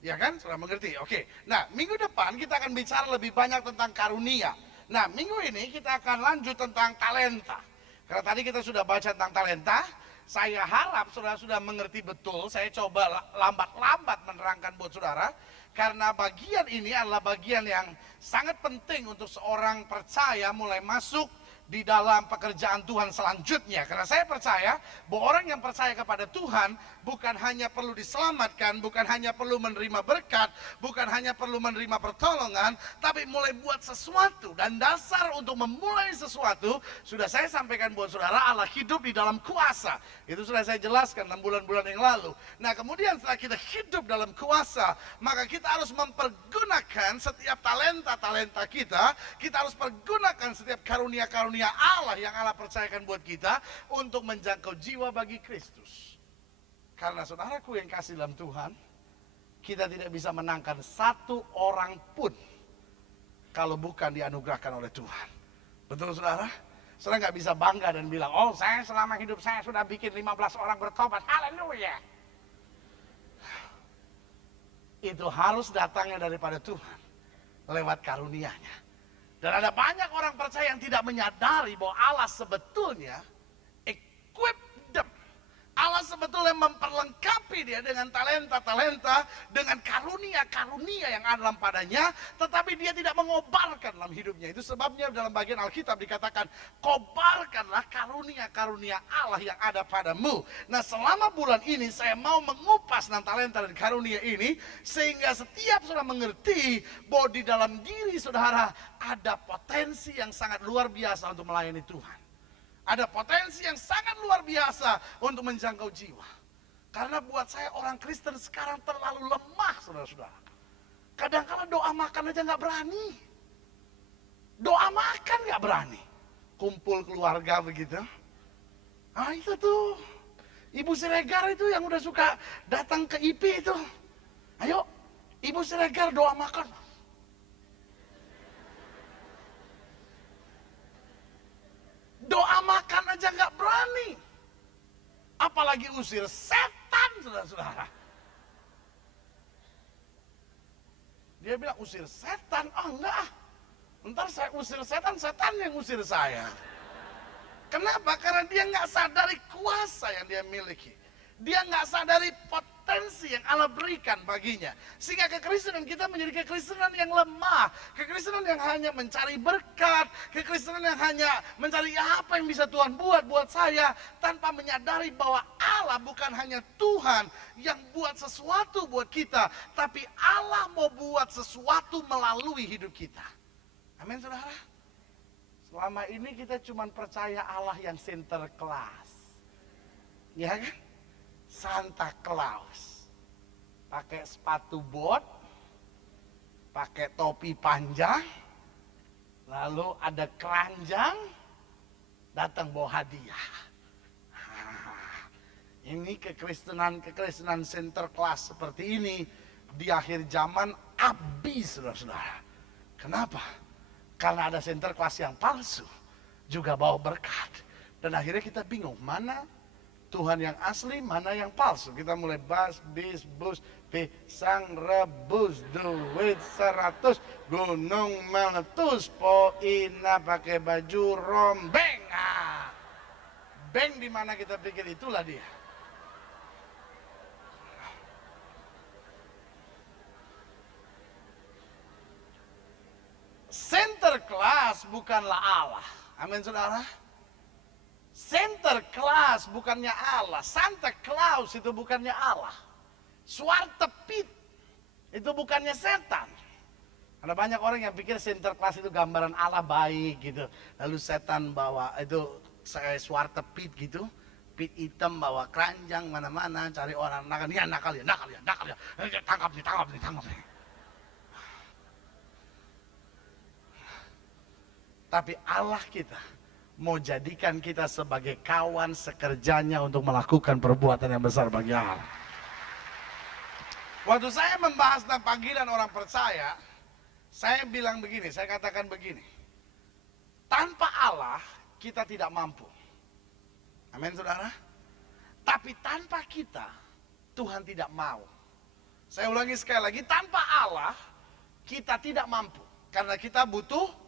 Ya kan, sudah mengerti. Oke, nah minggu depan kita akan bicara lebih banyak tentang karunia. Nah minggu ini kita akan lanjut tentang talenta. Karena tadi kita sudah baca tentang talenta, saya harap saudara sudah mengerti betul. Saya coba lambat-lambat menerangkan buat saudara. Karena bagian ini adalah bagian yang sangat penting untuk seorang percaya mulai masuk di dalam pekerjaan Tuhan selanjutnya. Karena saya percaya bahwa orang yang percaya kepada Tuhan bukan hanya perlu diselamatkan, bukan hanya perlu menerima berkat, bukan hanya perlu menerima pertolongan, tapi mulai buat sesuatu. Dan dasar untuk memulai sesuatu sudah saya sampaikan buat saudara, Allah hidup di dalam kuasa. Itu sudah saya jelaskan 6 bulan-bulan yang lalu. Nah, kemudian setelah kita hidup dalam kuasa, maka kita harus mempergunakan setiap talenta-talenta kita. Kita harus pergunakan setiap karunia-karunia Allah yang Allah percayakan buat kita untuk menjangkau jiwa bagi Kristus. Karena saudaraku yang kasih dalam Tuhan, kita tidak bisa menangkan satu orang pun kalau bukan dianugerahkan oleh Tuhan. Betul saudara? Saudara nggak bisa bangga dan bilang, oh saya selama hidup saya sudah bikin 15 orang bertobat, haleluya. Itu harus datangnya daripada Tuhan lewat karunia-Nya. Dan ada banyak orang percaya yang tidak menyadari bahwa Allah sebetulnya equip them. Allah sebetulnya memperlengkapi dia dengan talenta-talenta, dengan karunia-karunia yang ada dalam padanya, tetapi dia tidak mengobarkan dalam hidupnya. Itu sebabnya dalam bagian Alkitab dikatakan, kobarkanlah karunia-karunia Allah yang ada padamu. Nah, selama bulan ini saya mau mengupas tentang talenta dan karunia ini, sehingga setiap saudara mengerti bahwa di dalam diri saudara ada potensi yang sangat luar biasa untuk melayani Tuhan. Ada potensi yang sangat luar biasa untuk menjangkau jiwa. Karena buat saya orang Kristen sekarang terlalu lemah, saudara-saudara. Kadang-kadang doa makan aja nggak berani. Doa makan nggak berani. Kumpul keluarga begitu. Ah itu tuh, Ibu Siregar itu yang udah suka datang ke IP itu. Ayo, Ibu Siregar doa makan. Doa makan aja nggak berani, apalagi usir setan, saudara-saudara. Dia bilang usir setan, enggak, ntar saya usir setan, setan yang usir saya. Kenapa? Karena dia nggak sadari kuasa yang dia miliki. Dia nggak sadari potensi yang Allah berikan baginya. Sehingga kekristenan kita menjadi kekristenan yang lemah. Kekristenan yang hanya mencari berkat. Kekristenan yang hanya mencari apa yang bisa Tuhan buat saya. Tanpa menyadari bahwa Allah bukan hanya Tuhan yang buat sesuatu buat kita. Tapi Allah mau buat sesuatu melalui hidup kita. Amin saudara. Selama ini kita cuma percaya Allah yang Sinterklas. Ya kan? Santa Claus, pakai sepatu bot, pakai topi panjang, lalu ada keranjang, datang bawa hadiah. Ini kekristenan Sinterklas seperti ini di akhir zaman habis, saudara-saudara. Kenapa? Karena ada Sinterklas yang palsu, juga bawa berkat. Dan akhirnya kita bingung, mana Tuhan yang asli, mana yang palsu. Kita mulai bas, bis, bus, pisang rebus, duit 100, gunung meletus, poina pakai baju rombeng. Beng di mana kita pikir itulah dia. Sinterklas bukanlah Allah. Amin saudara. Sinterklas bukannya Allah. Santa Claus itu bukannya Allah. Swartepit itu bukannya setan. Ada banyak orang yang pikir Sinterklas itu gambaran Allah baik gitu. Lalu setan bawa itu Swartepit gitu. Pit hitam bawa keranjang mana-mana cari orang nakal. Ya nakal ya. Tangkap nih. Tapi Allah kita mau jadikan kita sebagai kawan sekerjanya untuk melakukan perbuatan yang besar bagi Allah. Waktu saya membahas tentang panggilan orang percaya, saya bilang begini, saya katakan begini. Tanpa Allah, kita tidak mampu. Amin saudara. Tapi tanpa kita, Tuhan tidak mau. Saya ulangi sekali lagi, tanpa Allah, kita tidak mampu. Karena kita butuh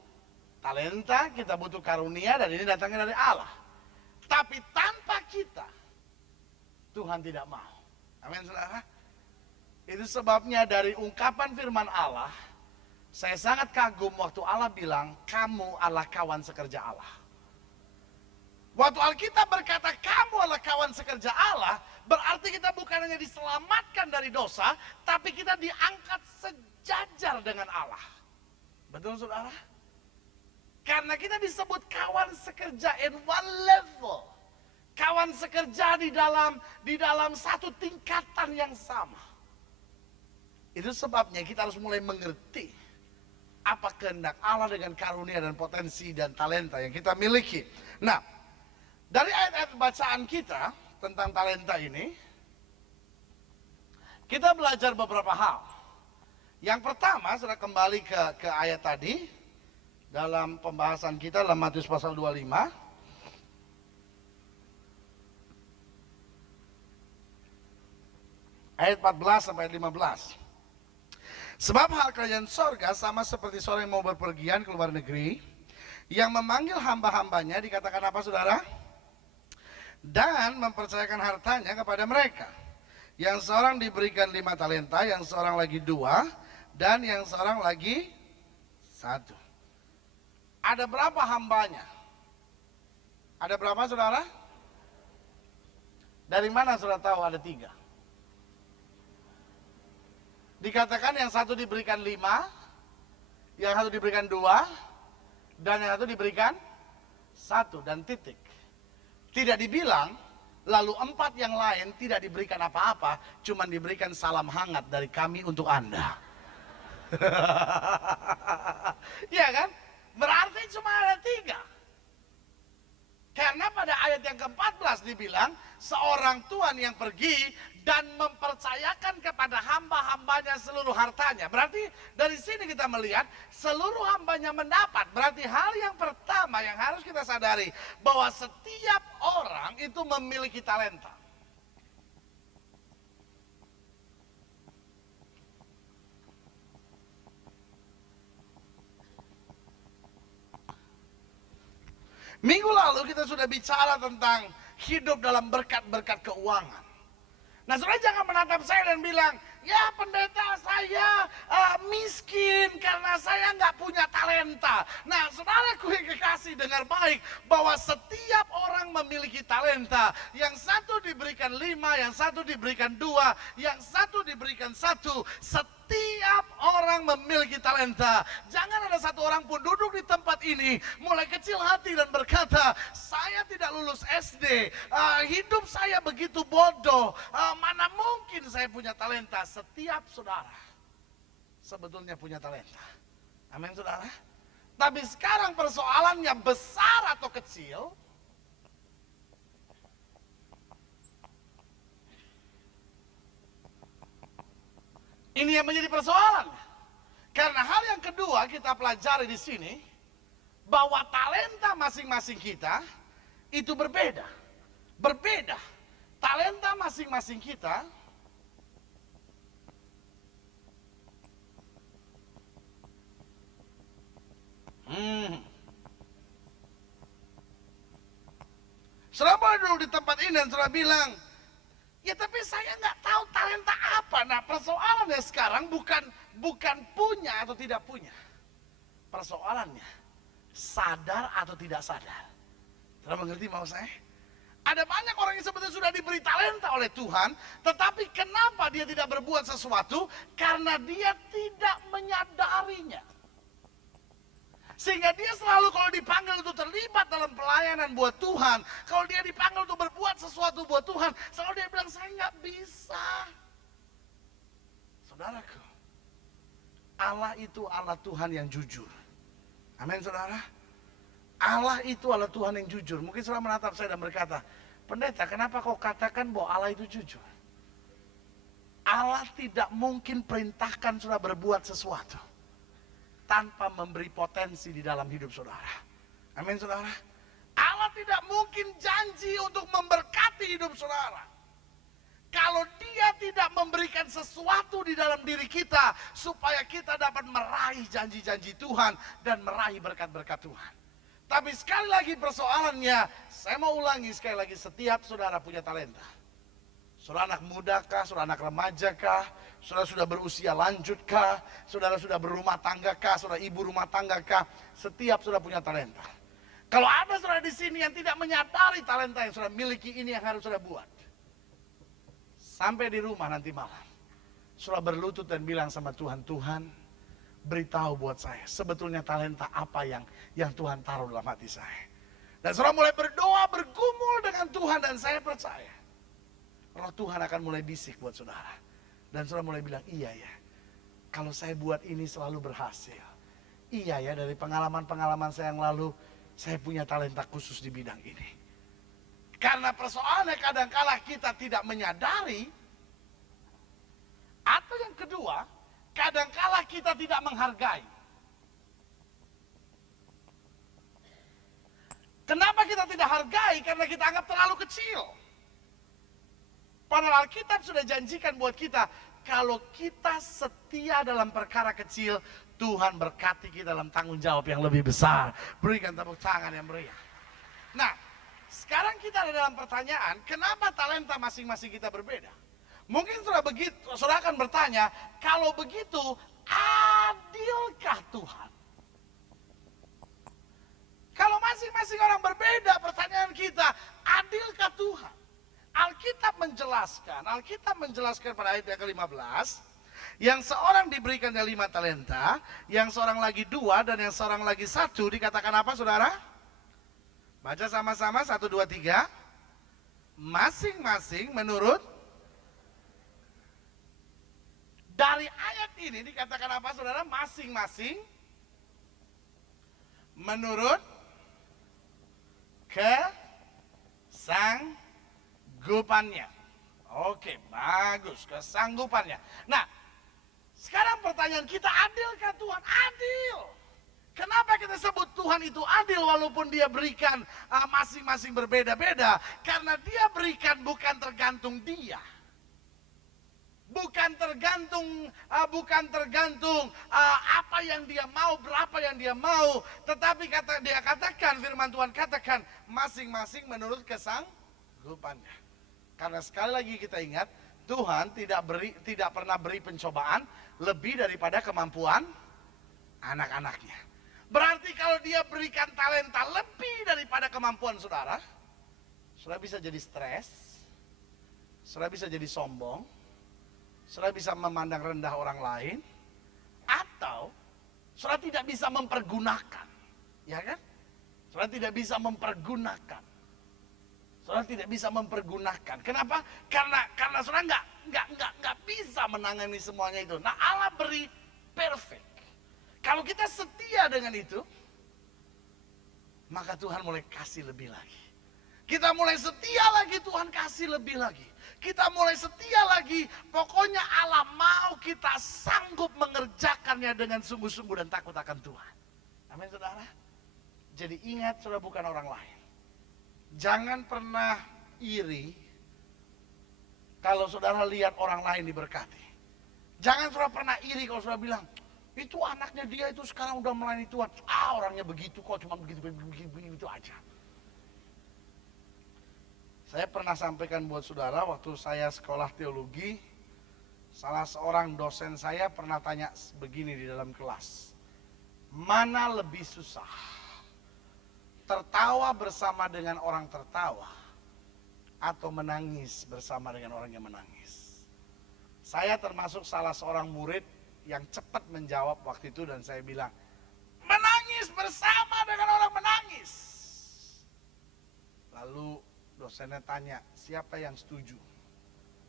talenta, kita butuh karunia, dan ini datangnya dari Allah. Tapi tanpa kita, Tuhan tidak mau. Amin saudara. Itu sebabnya dari ungkapan firman Allah, saya sangat kagum waktu Allah bilang, kamu adalah kawan sekerja Allah. Waktu Alkitab berkata kamu adalah kawan sekerja Allah, berarti kita bukan hanya diselamatkan dari dosa, tapi kita diangkat sejajar dengan Allah. Betul saudara? Karena kita disebut kawan sekerja in one level. Kawan sekerja di dalam satu tingkatan yang sama. Itu sebabnya kita harus mulai mengerti apa kehendak Allah dengan karunia dan potensi dan talenta yang kita miliki. Nah, dari ayat-ayat bacaan kita tentang talenta ini, kita belajar beberapa hal. Yang pertama, sudah kembali ke ayat tadi, dalam pembahasan kita dalam Matius pasal 25. Ayat 14 sampai 15. Sebab hal kerajaan sorga sama seperti seorang yang mau berpergian ke luar negeri, yang memanggil hamba-hambanya, dikatakan apa saudara? Dan mempercayakan hartanya kepada mereka. Yang seorang diberikan 5 talenta, yang seorang lagi 2, dan yang seorang lagi 1. Ada berapa hambanya? Ada berapa saudara? Dari mana saudara tahu ada 3? Dikatakan yang satu diberikan 5, yang satu diberikan 2, dan yang satu diberikan 1, dan titik. Tidak dibilang, lalu 4 yang lain tidak diberikan apa-apa, cuma diberikan salam hangat dari kami untuk Anda. Iya kan? Berarti cuma ada 3. Karena pada ayat yang ke-14 dibilang, seorang tuan yang pergi dan mempercayakan kepada hamba-hambanya seluruh hartanya. Berarti dari sini kita melihat seluruh hambanya mendapat. Berarti hal yang pertama yang harus kita sadari, bahwa setiap orang itu memiliki talenta. Minggu lalu kita sudah bicara tentang hidup dalam berkat-berkat keuangan. Nah, saudara jangan menatap saya dan bilang, ya pendeta saya miskin karena saya nggak punya talenta. Nah, saudaraku yang kekasih, dengar baik bahwa setiap orang memiliki talenta. Yang satu diberikan 5, yang satu diberikan 2, yang satu diberikan 1. Setiap orang memiliki talenta. Jangan ada satu orang pun duduk di tempat ini mulai kecil hati dan berkata, saya tidak lulus SD, hidup saya begitu bodoh, mana mungkin saya punya talenta. Setiap saudara sebetulnya punya talenta. Amin saudara. Tapi sekarang persoalannya besar atau kecil, ini yang menjadi persoalan. Karena hal yang kedua kita pelajari di sini, bahwa talenta masing-masing kita itu berbeda. Berbeda. Talenta masing-masing kita Saudara boleh duduk di tempat ini dan saudara bilang, ya tapi saya nggak tahu talenta apa. Nah, persoalannya sekarang bukan punya atau tidak punya. Persoalannya sadar atau tidak sadar. Saudara mengerti mau saya? Ada banyak orang yang sebetulnya sudah diberi talenta oleh Tuhan, tetapi kenapa dia tidak berbuat sesuatu? Karena dia tidak menyadarinya. Sehingga dia selalu kalau dipanggil untuk terlibat dalam pelayanan buat Tuhan, kalau dia dipanggil untuk berbuat sesuatu buat Tuhan, selalu dia bilang, saya nggak bisa. Saudaraku, Allah itu Allah Tuhan yang jujur. Amin saudara. Allah itu Allah Tuhan yang jujur. Mungkin saudara menatap saya dan berkata, pendeta kenapa kau katakan bahwa Allah itu jujur? Allah tidak mungkin perintahkan saudara berbuat sesuatu tanpa memberi potensi di dalam hidup saudara. Amin saudara. Allah tidak mungkin janji untuk memberkati hidup saudara kalau dia tidak memberikan sesuatu di dalam diri kita supaya kita dapat meraih janji-janji Tuhan dan meraih berkat-berkat Tuhan. Tapi sekali lagi persoalannya, saya mau ulangi sekali lagi, setiap saudara punya talenta. Saudara anak muda kah, saudara anak remaja kah, saudara sudah berusia lanjut kah, saudara sudah berumah tangga kah, saudara ibu rumah tangga kah, setiap saudara punya talenta. Kalau ada saudara di sini yang tidak menyadari talenta yang saudara miliki, ini yang harus saudara buat. Sampai di rumah nanti malam, saudara berlutut dan bilang sama Tuhan, Tuhan beritahu buat saya sebetulnya talenta apa yang Tuhan taruh dalam hati saya. Dan saudara mulai berdoa, bergumul dengan Tuhan, dan saya percaya Roh Tuhan akan mulai bisik buat saudara. Dan saudara mulai bilang, iya ya, kalau saya buat ini selalu berhasil. Iya ya, dari pengalaman-pengalaman saya yang lalu, saya punya talenta khusus di bidang ini. Karena persoalannya kadangkala kita tidak menyadari, atau yang kedua, kadangkala kita tidak menghargai. Kenapa kita tidak hargai? Karena kita anggap terlalu kecil. Padahal Alkitab sudah janjikan buat kita, kalau kita setia dalam perkara kecil, Tuhan berkati kita dalam tanggung jawab yang lebih besar. Berikan tepuk tangan yang meriah. Nah, sekarang kita ada dalam pertanyaan, kenapa talenta masing-masing kita berbeda? Mungkin saudara akan bertanya, kalau begitu, adilkah Tuhan? Kalau masing-masing orang berbeda, pertanyaan kita, adilkah Tuhan? Alkitab menjelaskan pada ayat yang ke-15, yang seorang diberikannya 5 talenta, yang seorang lagi 2, dan yang seorang lagi 1, dikatakan apa saudara? Baca sama-sama, 1, 2, 3. Masing-masing menurut, dari ayat ini dikatakan apa saudara? Masing-masing menurut kesanggupannya. Oke, bagus, kesanggupannya. Nah, sekarang pertanyaan kita, adilkah Tuhan? Adil. Kenapa kita sebut Tuhan itu adil walaupun dia berikan masing-masing berbeda-beda? Karena dia berikan bukan tergantung dia. Bukan tergantung apa yang dia mau, berapa yang dia mau. Tetapi dia katakan, firman Tuhan katakan, masing-masing menurut kesanggupannya. Karena sekali lagi kita ingat, Tuhan tidak pernah beri pencobaan lebih daripada kemampuan anak-anaknya. Berarti kalau dia berikan talenta lebih daripada kemampuan saudara, saudara bisa jadi stres, saudara bisa jadi sombong, saudara bisa memandang rendah orang lain, atau saudara tidak bisa mempergunakan, ya kan? Saudara tidak bisa mempergunakan. Saudara tidak bisa mempergunakan. Kenapa? Karena saudara nggak bisa menangani semuanya itu. Nah, Allah beri perfect. Kalau kita setia dengan itu, maka Tuhan mulai kasih lebih lagi. Kita mulai setia lagi, Tuhan kasih lebih lagi. Kita mulai setia lagi, pokoknya Allah mau kita sanggup mengerjakannya dengan sungguh-sungguh dan takut akan Tuhan. Amin saudara. Jadi ingat, saudara bukan orang lain. Jangan pernah iri kalau saudara lihat orang lain diberkati. Jangan saudara pernah iri kalau saudara bilang, itu anaknya dia itu sekarang udah melayani Tuhan. Orangnya begitu kok, cuma begitu aja. Saya pernah sampaikan buat saudara waktu saya sekolah teologi, salah seorang dosen saya pernah tanya begini di dalam kelas. Mana lebih susah? Tertawa bersama dengan orang tertawa atau menangis bersama dengan orang yang menangis? Saya termasuk salah seorang murid yang cepat menjawab waktu itu, dan saya bilang, menangis bersama dengan orang menangis. Lalu dosennya tanya, siapa yang setuju?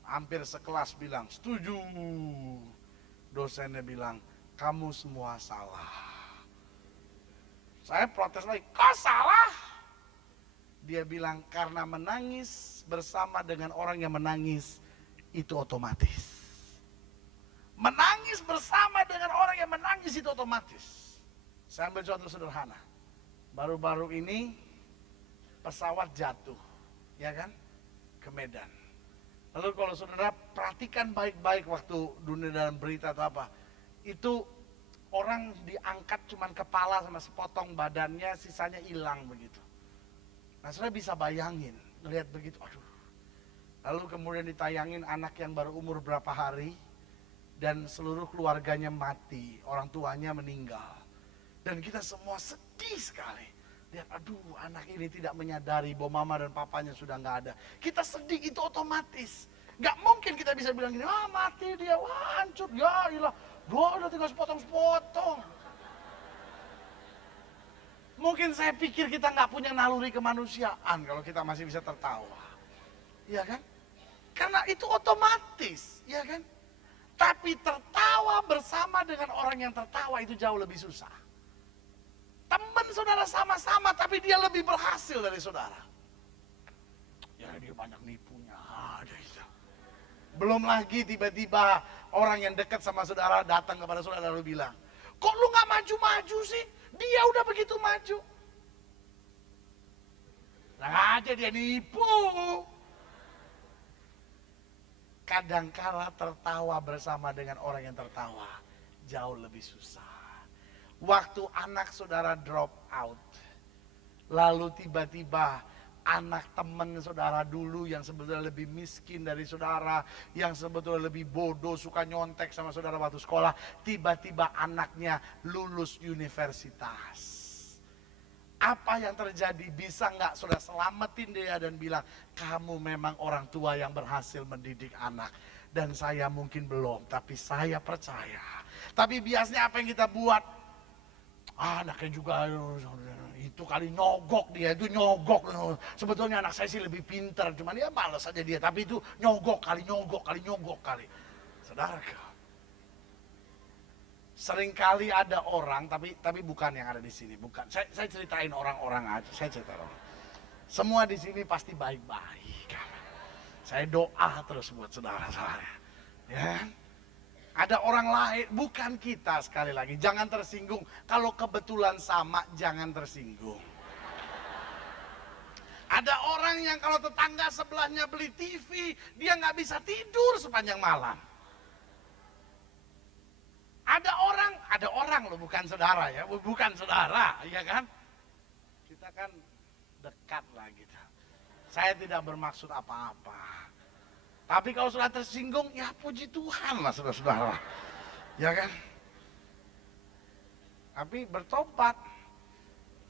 Hampir sekelas bilang, setuju. Dosennya bilang, kamu semua salah. Saya protes lagi, kok salah? Dia bilang, karena menangis bersama dengan orang yang menangis, itu otomatis. Menangis bersama dengan orang yang menangis itu otomatis. Saya ambil contoh sederhana. Baru-baru ini pesawat jatuh, ya kan, ke Medan. Lalu kalau saudara perhatikan baik-baik waktu dunia dalam berita atau apa, itu orang diangkat cuman kepala sama sepotong badannya, sisanya hilang begitu. Nah saudara bisa bayangin, ngelihat begitu, aduh. Lalu kemudian ditayangin anak yang baru umur berapa hari, dan seluruh keluarganya mati, orang tuanya meninggal. Dan kita semua sedih sekali. Dia, aduh anak ini tidak menyadari bahwa mama dan papanya sudah nggak ada. Kita sedih itu otomatis. Nggak mungkin kita bisa bilang gini, mati dia, wah hancur, ya ilah, udah tinggal sepotong-sepotong. Mungkin saya pikir kita nggak punya naluri kemanusiaan kalau kita masih bisa tertawa. Iya kan? Karena itu otomatis, ya kan? Tapi tertawa bersama dengan orang yang tertawa itu jauh lebih susah. Teman saudara sama-sama, tapi dia lebih berhasil dari saudara. Ya dia banyak nipunya, ada itu. Belum lagi tiba-tiba orang yang dekat sama saudara datang kepada saudara lalu bilang, kok lu gak maju-maju sih? Dia udah begitu maju. Nah aja dia nipu. Kadangkala tertawa bersama dengan orang yang tertawa jauh lebih susah. Waktu anak saudara drop out, lalu tiba-tiba anak teman saudara dulu yang sebetulnya lebih miskin dari saudara, yang sebetulnya lebih bodoh, suka nyontek sama saudara waktu sekolah, tiba-tiba anaknya lulus universitas. Apa yang terjadi? Bisa nggak saudara selamatin dia dan bilang, kamu memang orang tua yang berhasil mendidik anak. Dan saya mungkin belum, tapi saya percaya. Tapi biasanya apa yang kita buat? Anaknya juga itu kali nyogok dia, itu nyogok. Sebetulnya anak saya sih lebih pintar, cuman ya malas aja dia. Tapi itu nyogok kali. Saudara, seringkali ada orang, tapi bukan yang ada di sini, bukan. Saya ceritain orang-orang aja, saya cerita orang. Semua di sini pasti baik-baik. Saya doa terus buat saudara-saudara. Ya. Ada orang lain, bukan kita sekali lagi. Jangan tersinggung. Kalau kebetulan sama, jangan tersinggung. Ada orang yang kalau tetangga sebelahnya beli TV, dia nggak bisa tidur sepanjang malam. Ada orang loh, bukan saudara ya, bukan saudara, ya kan? Kita kan dekat lah gitu. Saya tidak bermaksud apa-apa. Tapi kalau sudah tersinggung, ya puji Tuhan lah saudara-saudara. Ya kan? Tapi bertobat.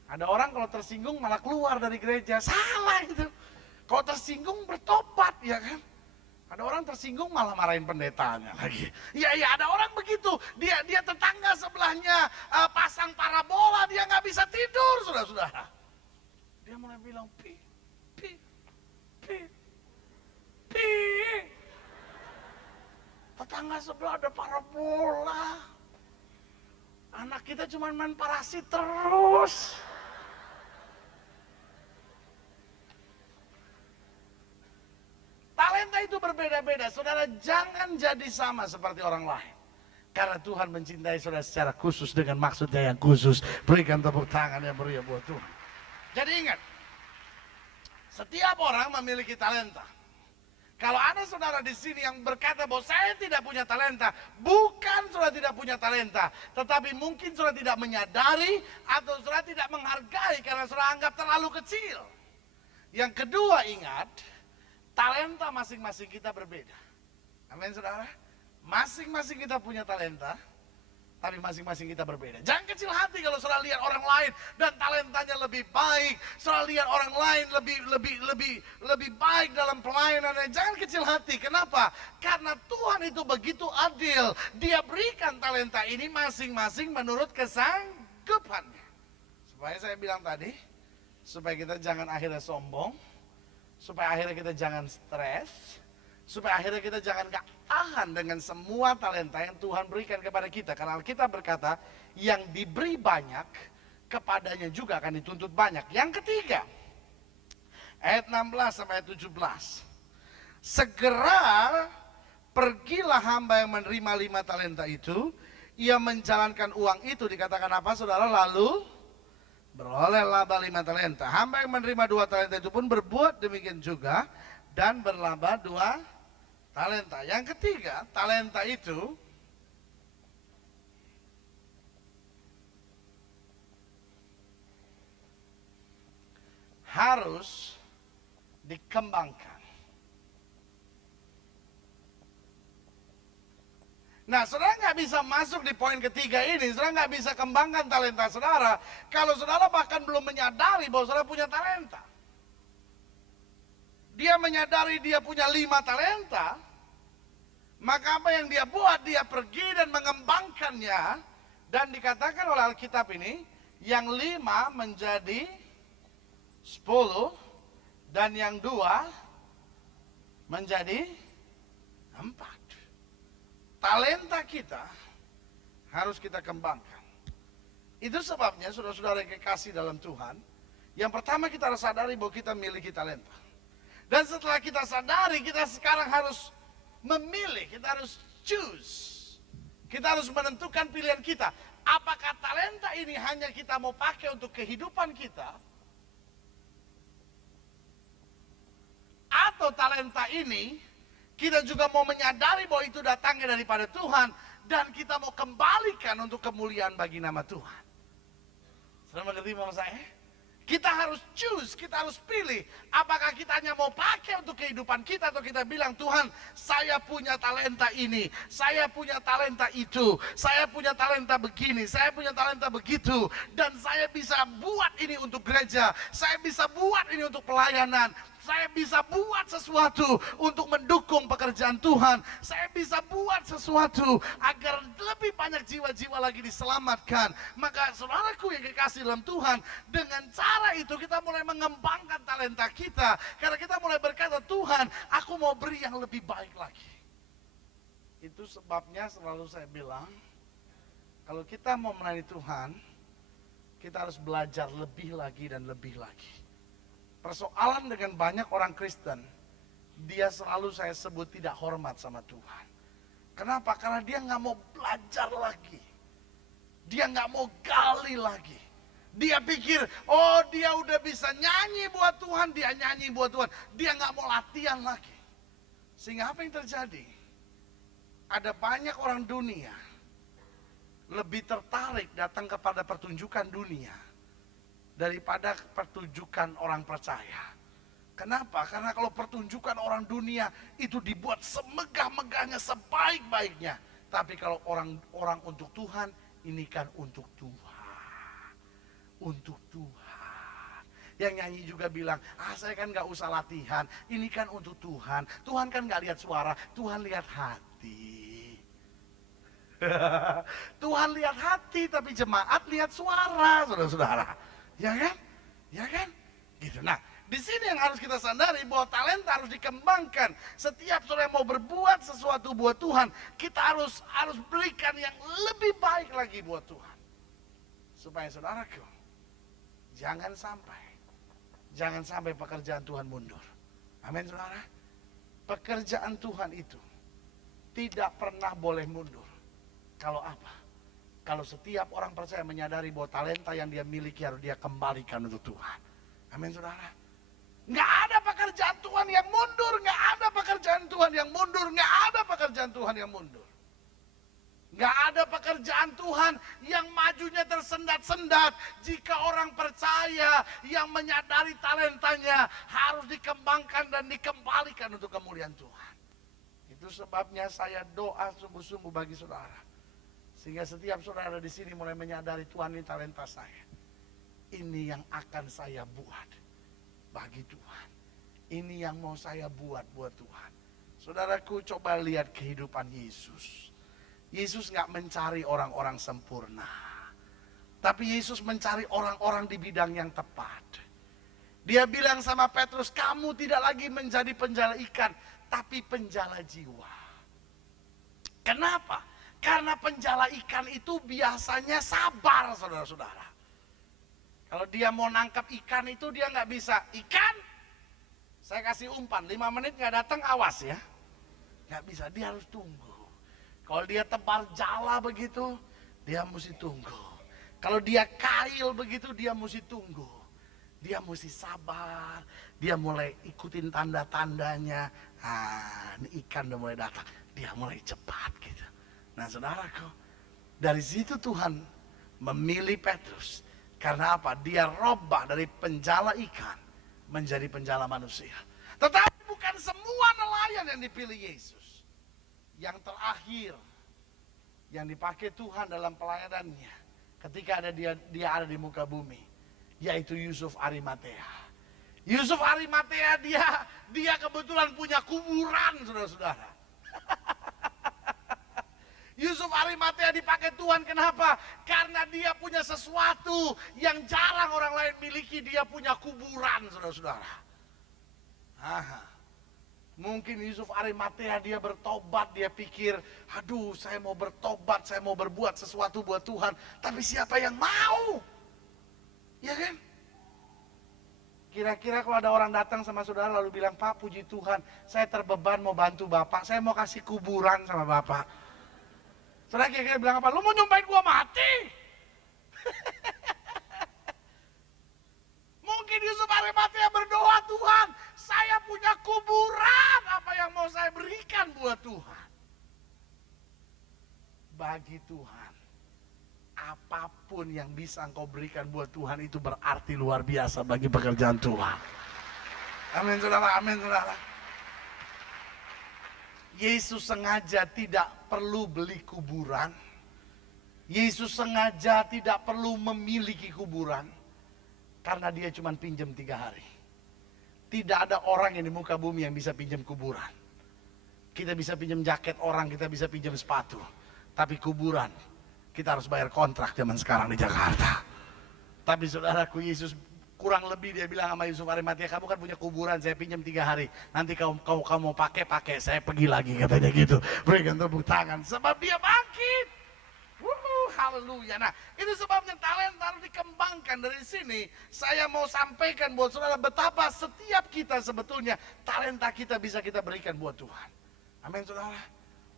Ada orang kalau tersinggung malah keluar dari gereja. Salah gitu. Kalau tersinggung bertobat, ya kan? Ada orang tersinggung malah marahin pendetanya lagi. Iya, ada orang begitu. Dia tetangga sebelahnya pasang parabola, dia nggak bisa tidur, saudara-saudara. Dia mulai bilang, pi. Tetangga sebelah ada parabola. Anak kita cuma main parasit terus. Talenta itu berbeda-beda. Saudara jangan jadi sama seperti orang lain. Karena Tuhan mencintai saudara secara khusus dengan maksudnya yang khusus. Berikan tepuk tangan yang meriah buat Tuhan. Jadi ingat, setiap orang memiliki talenta. Kalau ada saudara di sini yang berkata bahwa saya tidak punya talenta, bukan saudara tidak punya talenta, tetapi mungkin saudara tidak menyadari atau saudara tidak menghargai karena saudara anggap terlalu kecil. Yang kedua ingat, talenta masing-masing kita berbeda. Amin saudara. Masing-masing kita punya talenta, tapi masing-masing kita berbeda. Jangan kecil hati kalau saudara lihat orang lain dan talentanya lebih baik. Saudara lihat orang lain lebih baik dalam pelayanannya. Jangan kecil hati. Kenapa? Karena Tuhan itu begitu adil. Dia berikan talenta ini masing-masing menurut kesanggupannya. Supaya saya bilang tadi, supaya kita jangan akhirnya sombong, supaya akhirnya kita jangan stres, supaya akhirnya kita jangan gak tahan dengan semua talenta yang Tuhan berikan kepada kita. Karena Alkitab berkata, yang diberi banyak, kepadanya juga akan dituntut banyak. Yang ketiga, ayat 16 sampai ayat 17. Segera pergilah hamba yang menerima 5 talenta itu, ia menjalankan uang itu, dikatakan apa saudara, lalu beroleh laba 5 talenta. Hamba yang menerima 2 talenta itu pun berbuat demikian juga dan berlaba 2 talenta. Yang ketiga, talenta itu harus dikembangkan. Nah, saudara nggak bisa masuk di poin ketiga ini, saudara nggak bisa kembangkan talenta saudara, kalau saudara bahkan belum menyadari bahwa saudara punya talenta. Dia menyadari dia punya 5 talenta, maka apa yang dia buat, dia pergi dan mengembangkannya. Dan dikatakan oleh Alkitab ini, yang 5 menjadi 10, dan yang 2 menjadi 4. Talenta kita harus kita kembangkan. Itu sebabnya saudara-saudara yang kekasih dalam Tuhan, yang pertama kita harus sadari bahwa kita memiliki talenta. Dan setelah kita sadari, kita sekarang harus memilih, kita harus choose. Kita harus menentukan pilihan kita. Apakah talenta ini hanya kita mau pakai untuk kehidupan kita? Atau talenta ini kita juga mau menyadari bahwa itu datangnya daripada Tuhan dan kita mau kembalikan untuk kemuliaan bagi nama Tuhan. Saudara mengerti maksud saya? Kita harus choose, kita harus pilih. Apakah kita hanya mau pakai untuk kehidupan kita atau kita bilang, Tuhan, saya punya talenta ini, saya punya talenta itu, saya punya talenta begini, saya punya talenta begitu, dan saya bisa buat ini untuk gereja, saya bisa buat ini untuk pelayanan, saya bisa buat sesuatu untuk mendukung pekerjaan Tuhan. Saya bisa buat sesuatu agar lebih banyak jiwa-jiwa lagi diselamatkan. Maka saudaraku yang kekasih dalam Tuhan, dengan cara itu kita mulai mengembangkan talenta kita. Karena kita mulai berkata, Tuhan, aku mau beri yang lebih baik lagi. Itu sebabnya selalu saya bilang, kalau kita mau melayani Tuhan, kita harus belajar lebih lagi dan lebih lagi. Persoalan dengan banyak orang Kristen, dia selalu saya sebut tidak hormat sama Tuhan. Kenapa? Karena dia nggak mau belajar lagi. Dia nggak mau gali lagi. Dia pikir, oh dia udah bisa nyanyi buat Tuhan, dia nyanyi buat Tuhan. Dia nggak mau latihan lagi. Sehingga apa yang terjadi? Ada banyak orang dunia lebih tertarik datang kepada pertunjukan dunia daripada pertunjukan orang percaya. Kenapa? Karena kalau pertunjukan orang dunia itu dibuat semegah-megahnya, sebaik-baiknya. Tapi kalau orang untuk Tuhan, ini kan untuk Tuhan. Untuk Tuhan. Yang nyanyi juga bilang, saya kan gak usah latihan, ini kan untuk Tuhan. Tuhan kan gak lihat suara, Tuhan lihat hati. Tuhan lihat hati, tapi jemaat lihat suara, saudara-saudara. Ya kan? Ya kan? Gitu. Nah, di sini yang harus kita sadari bahwa talenta harus dikembangkan. Setiap saudara yang mau berbuat sesuatu buat Tuhan, kita harus berikan yang lebih baik lagi buat Tuhan. Supaya saudaraku, jangan sampai pekerjaan Tuhan mundur. Amin, saudara. Pekerjaan Tuhan itu tidak pernah boleh mundur. Kalau apa? Kalau setiap orang percaya menyadari bahwa talenta yang dia miliki harus dia kembalikan untuk Tuhan. Amin, saudara. Nggak ada pekerjaan Tuhan yang mundur, nggak ada pekerjaan Tuhan yang mundur, nggak ada pekerjaan Tuhan yang mundur. Nggak ada pekerjaan Tuhan yang majunya tersendat-sendat. Jika orang percaya yang menyadari talentanya harus dikembangkan dan dikembalikan untuk kemuliaan Tuhan. Itu sebabnya saya doa sungguh-sungguh bagi saudara. Sehingga setiap saudara di sini mulai menyadari, Tuhan, ini talenta saya. Ini yang akan saya buat bagi Tuhan. Ini yang mau saya buat buat Tuhan. Saudaraku, coba lihat kehidupan Yesus. Yesus nggak mencari orang-orang sempurna. Tapi Yesus mencari orang-orang di bidang yang tepat. Dia bilang sama Petrus, kamu tidak lagi menjadi penjala ikan, tapi penjala jiwa. Kenapa? Karena penjala ikan itu biasanya sabar, saudara-saudara. Kalau dia mau nangkap ikan itu dia nggak bisa. Ikan, saya kasih umpan, 5 menit nggak datang, awas ya. Nggak bisa, dia harus tunggu. Kalau dia tebar jala begitu, dia mesti tunggu. Kalau dia kail begitu, dia mesti tunggu. Dia mesti sabar, dia mulai ikutin tanda-tandanya. Ini ikan udah mulai datang, dia mulai cepat gitu. Nah, saudaraku, dari situ Tuhan memilih Petrus. Karena apa? Dia robah dari penjala ikan menjadi penjala manusia. Tetapi bukan semua nelayan yang dipilih Yesus. Yang terakhir yang dipakai Tuhan dalam pelayanannya ketika dia ada di muka bumi, yaitu Yusuf Arimatea. Yusuf Arimatea dia kebetulan punya kuburan, saudara-saudara. Yusuf Arimatea dipakai Tuhan, kenapa? Karena dia punya sesuatu yang jarang orang lain miliki, dia punya kuburan, saudara-saudara. Mungkin Yusuf Arimatea dia bertobat, dia pikir, aduh saya mau bertobat, saya mau berbuat sesuatu buat Tuhan. Tapi siapa yang mau? Ya kan? Kira-kira kalau ada orang datang sama saudara lalu bilang, Pak puji Tuhan, saya terbeban mau bantu Bapak, saya mau kasih kuburan sama Bapak. Saudara kira-kira bilang apa? Lu mau nyumpahin gua mati? Mungkin Yusuf Arimatea berdoa, Tuhan, saya punya kuburan, apa yang mau saya berikan buat Tuhan? Bagi Tuhan, apapun yang bisa engkau berikan buat Tuhan itu berarti luar biasa bagi pekerjaan Tuhan. Amin saudara, amin saudara. Yesus sengaja tidak perlu beli kuburan. Yesus sengaja tidak perlu memiliki kuburan. Karena dia cuma pinjam 3 hari. Tidak ada orang yang di muka bumi yang bisa pinjam kuburan. Kita bisa pinjam jaket orang, kita bisa pinjam sepatu. Tapi kuburan, kita harus bayar kontrak zaman sekarang di Jakarta. Tapi saudaraku, Yesus kurang lebih dia bilang sama Yusuf Arimatea, kamu kan punya kuburan, saya pinjam 3 hari. Nanti kamu mau pakai, saya pergi lagi, katanya gitu. Berikan tepuk tangan, sebab dia bangkit. Haleluya. Nah, itu sebabnya talenta harus dikembangkan. Dari sini saya mau sampaikan buat saudara betapa setiap kita sebetulnya talenta kita bisa kita berikan buat Tuhan. Amin saudara.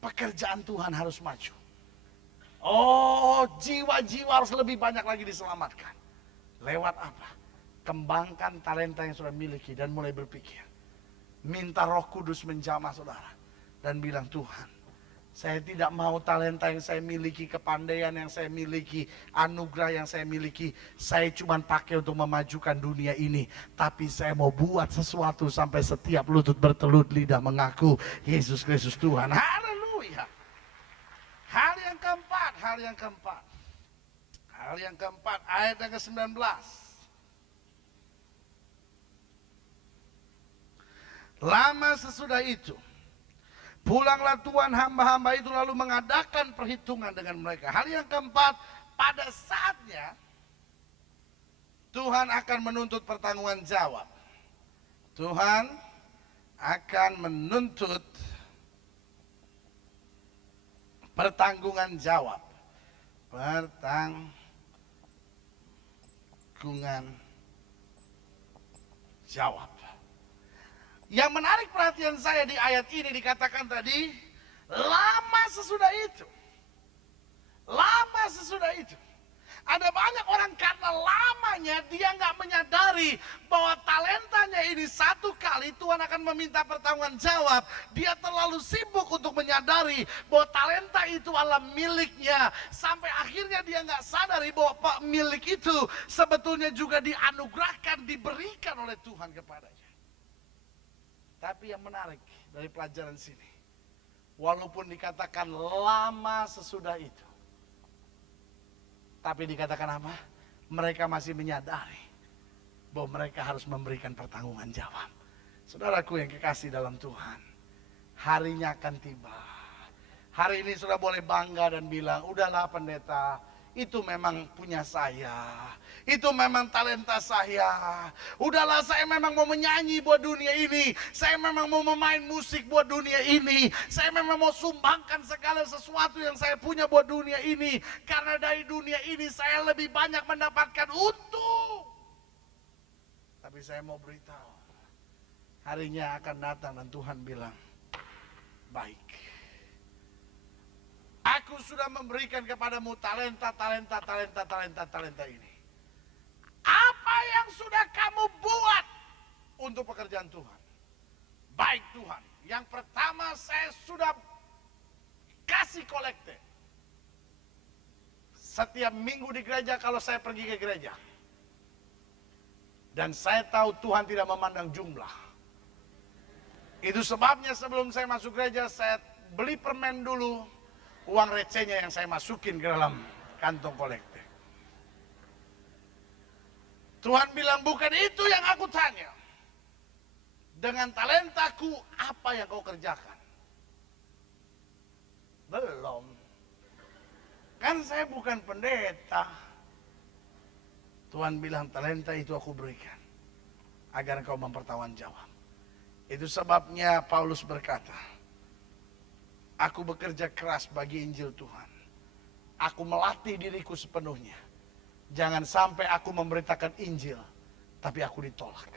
Pekerjaan Tuhan harus maju. Oh, jiwa-jiwa harus lebih banyak lagi diselamatkan. Lewat apa? Kembangkan talenta yang sudah miliki dan mulai berpikir. Minta Roh Kudus menjamah saudara dan bilang, Tuhan, saya tidak mau talenta yang saya miliki, kepandaian yang saya miliki, anugerah yang saya miliki, saya cuma pakai untuk memajukan dunia ini. Tapi saya mau buat sesuatu sampai setiap lutut bertelut lidah mengaku Yesus Kristus Tuhan. Haleluya. Hal yang keempat, ayat yang ke-19. Lama sesudah itu, pulanglah Tuhan, hamba-hamba itu lalu mengadakan perhitungan dengan mereka. Hal yang keempat, pada saatnya Tuhan akan menuntut pertanggungan jawab. Tuhan akan menuntut pertanggungan jawab. Pertanggungan jawab. Yang menarik perhatian saya di ayat ini dikatakan tadi, lama sesudah itu. Lama sesudah itu. Ada banyak orang karena lamanya dia nggak menyadari bahwa talentanya ini satu kali Tuhan akan meminta pertanggungan jawab. Dia terlalu sibuk untuk menyadari bahwa talenta itu adalah miliknya. Sampai akhirnya dia nggak sadari bahwa milik itu sebetulnya juga dianugerahkan, diberikan oleh Tuhan kepadanya. Tapi yang menarik dari pelajaran sini, walaupun dikatakan lama sesudah itu, tapi dikatakan apa? Mereka masih menyadari bahwa mereka harus memberikan pertanggungan jawab. Saudaraku yang kekasih dalam Tuhan, harinya akan tiba. Hari ini sudah boleh bangga dan bilang, udahlah pendeta, itu memang punya saya. Itu memang talenta saya. Udahlah, saya memang mau menyanyi buat dunia ini. Saya memang mau memain musik buat dunia ini. Saya memang mau sumbangkan segala sesuatu yang saya punya buat dunia ini. Karena dari dunia ini saya lebih banyak mendapatkan untung. Tapi saya mau beritahu, harinya akan datang dan Tuhan bilang, baik. Aku sudah memberikan kepadamu talenta ini. Apa yang sudah kamu buat untuk pekerjaan Tuhan? Baik Tuhan, yang pertama saya sudah kasih kolekte. Setiap minggu di gereja kalau saya pergi ke gereja. Dan saya tahu Tuhan tidak memandang jumlah. Itu sebabnya sebelum saya masuk gereja saya beli permen dulu. uang recehnya yang saya masukin ke dalam kantong kolektif. Tuhan bilang, bukan itu yang aku tanya. Dengan talentaku, apa yang kau kerjakan? Belum. Kan saya bukan pendeta. Tuhan bilang, talenta itu aku berikan agar kau mempertanggungjawab. Itu sebabnya Paulus berkata, aku bekerja keras bagi Injil Tuhan. Aku melatih diriku sepenuhnya. Jangan sampai aku memberitakan Injil, tapi aku ditolak.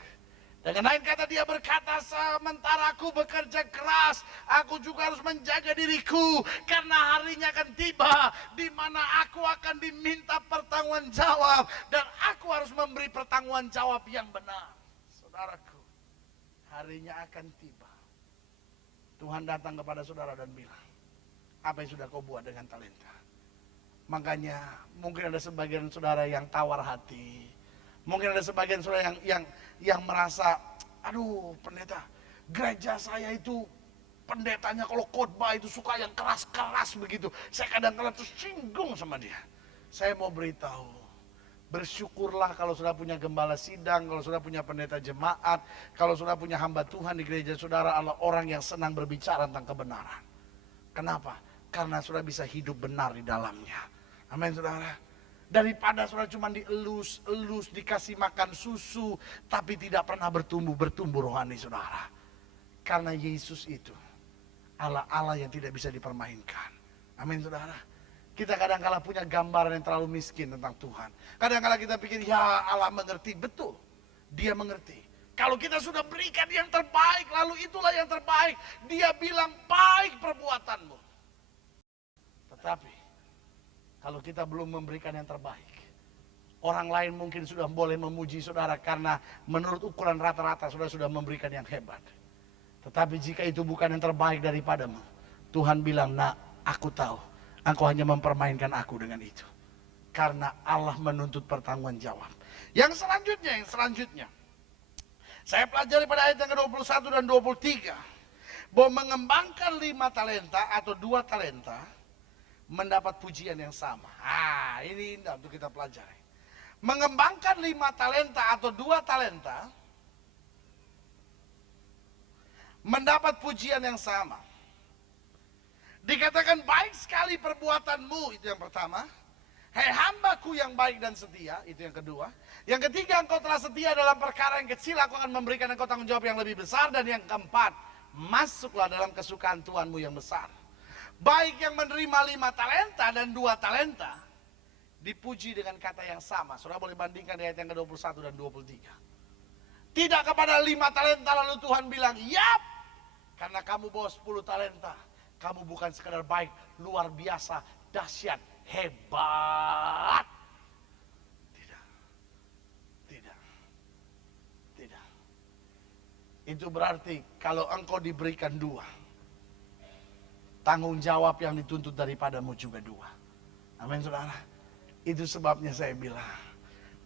Dengan lain kata dia berkata, sementara aku bekerja keras, aku juga harus menjaga diriku. Karena harinya akan tiba, di mana aku akan diminta pertanggungjawab. Dan aku harus memberi pertanggungjawab yang benar. Saudaraku, harinya akan tiba. Tuhan datang kepada saudara dan bilang, apa yang sudah kau buat dengan talenta? Makanya mungkin ada sebagian saudara yang tawar hati. Mungkin ada sebagian saudara yang merasa, aduh pendeta, gereja saya itu pendetanya kalau khotbah itu suka yang keras-keras begitu. Saya kadang-kadang tuh singgung sama dia. Saya mau beritahu, bersyukurlah kalau sudah punya gembala sidang, kalau sudah punya pendeta jemaat, kalau sudah punya hamba Tuhan di gereja saudara adalah orang yang senang berbicara tentang kebenaran. Kenapa? Karena saudara bisa hidup benar di dalamnya. Amin saudara. Daripada saudara cuma dielus, dikasih makan susu, tapi tidak pernah bertumbuh rohani saudara. Karena Yesus itu Allah yang tidak bisa dipermainkan. Amin saudara. Kita kadang-kala punya gambaran yang terlalu miskin tentang Tuhan. Kadang-kala kita pikir, ya Allah mengerti. Betul, dia mengerti. Kalau kita sudah berikan yang terbaik, lalu itulah yang terbaik. Dia bilang, baik perbuatanmu. Tetapi kalau kita belum memberikan yang terbaik, orang lain mungkin sudah boleh memuji saudara karena menurut ukuran rata-rata saudara sudah memberikan yang hebat. Tetapi jika itu bukan yang terbaik daripadamu, Tuhan bilang, nak, aku tahu engkau hanya mempermainkan aku dengan itu. Karena Allah menuntut pertanggungjawab. Yang selanjutnya, saya pelajari pada ayat yang ke-21 dan 23, bahwa mengembangkan 5 talenta atau 2 talenta mendapat pujian yang sama. Ini indah untuk kita pelajari. Mengembangkan 5 talenta atau 2 talenta mendapat pujian yang sama. Dikatakan baik sekali perbuatanmu, itu yang pertama. Hei hambaku yang baik dan setia, itu yang kedua. Yang ketiga, engkau telah setia dalam perkara yang kecil, aku akan memberikan engkau tanggung jawab yang lebih besar. Dan yang keempat, masuklah dalam kesukaan Tuhanmu yang besar. Baik yang menerima 5 talenta dan 2 talenta dipuji dengan kata yang sama. Saudara boleh bandingkan di ayat yang ke-21 dan 23. Tidak kepada 5 talenta lalu Tuhan bilang, yap, karena kamu bawa 10 talenta, kamu bukan sekadar baik, luar biasa, dahsyat, hebat. Tidak. Itu berarti kalau engkau diberikan 2, tanggung jawab yang dituntut daripadamu juga 2. Amin saudara. Itu sebabnya saya bilang,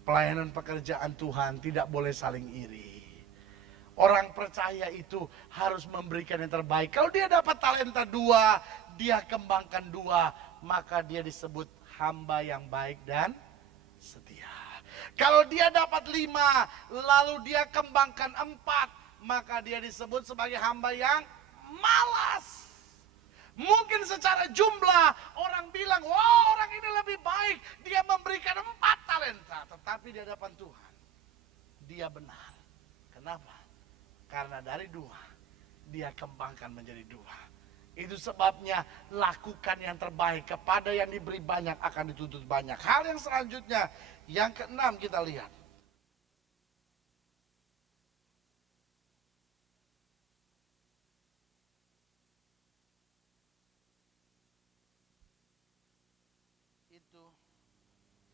pelayanan pekerjaan Tuhan tidak boleh saling iri. Orang percaya itu harus memberikan yang terbaik. Kalau dia dapat talenta 2, dia kembangkan 2, maka dia disebut hamba yang baik dan setia. Kalau dia dapat 5, lalu dia kembangkan 4, maka dia disebut sebagai hamba yang malas. Mungkin secara jumlah orang bilang, wah orang ini lebih baik, dia memberikan 4 talenta. Tetapi di hadapan Tuhan, dia benar. Kenapa? Karena dari 2, dia kembangkan menjadi 2. Itu sebabnya lakukan yang terbaik. Kepada yang diberi banyak akan dituntut banyak. Hal yang selanjutnya, yang ke-6 kita lihat. Itu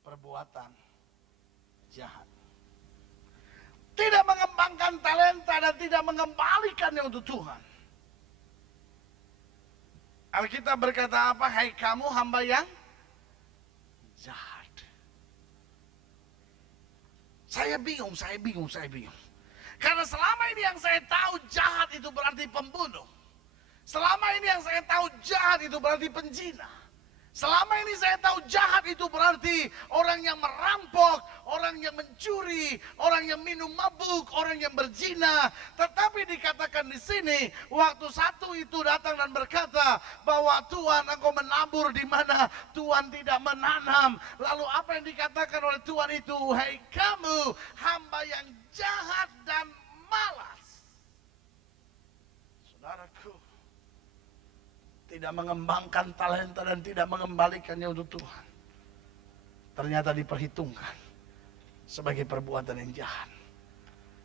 perbuatan jahat. Tidak mengembangkan talenta dan tidak mengembalikannya untuk Tuhan. Alkitab berkata apa? Hai kamu hamba yang jahat. Saya bingung. Karena selama ini yang saya tahu jahat itu berarti pembunuh. Selama ini yang saya tahu jahat itu berarti penjina. Selama ini saya tahu jahat itu berarti orang yang merampok, orang yang mencuri, orang yang minum mabuk, orang yang berzina. Tetapi dikatakan di sini, waktu satu itu datang dan berkata bahwa Tuhan, engkau menabur di mana Tuhan tidak menanam. Lalu apa yang dikatakan oleh Tuhan itu, hei kamu hamba yang jahat dan malas. Saudaraku, tidak mengembangkan talenta dan tidak mengembalikannya untuk Tuhan, ternyata diperhitungkan sebagai perbuatan yang jahat.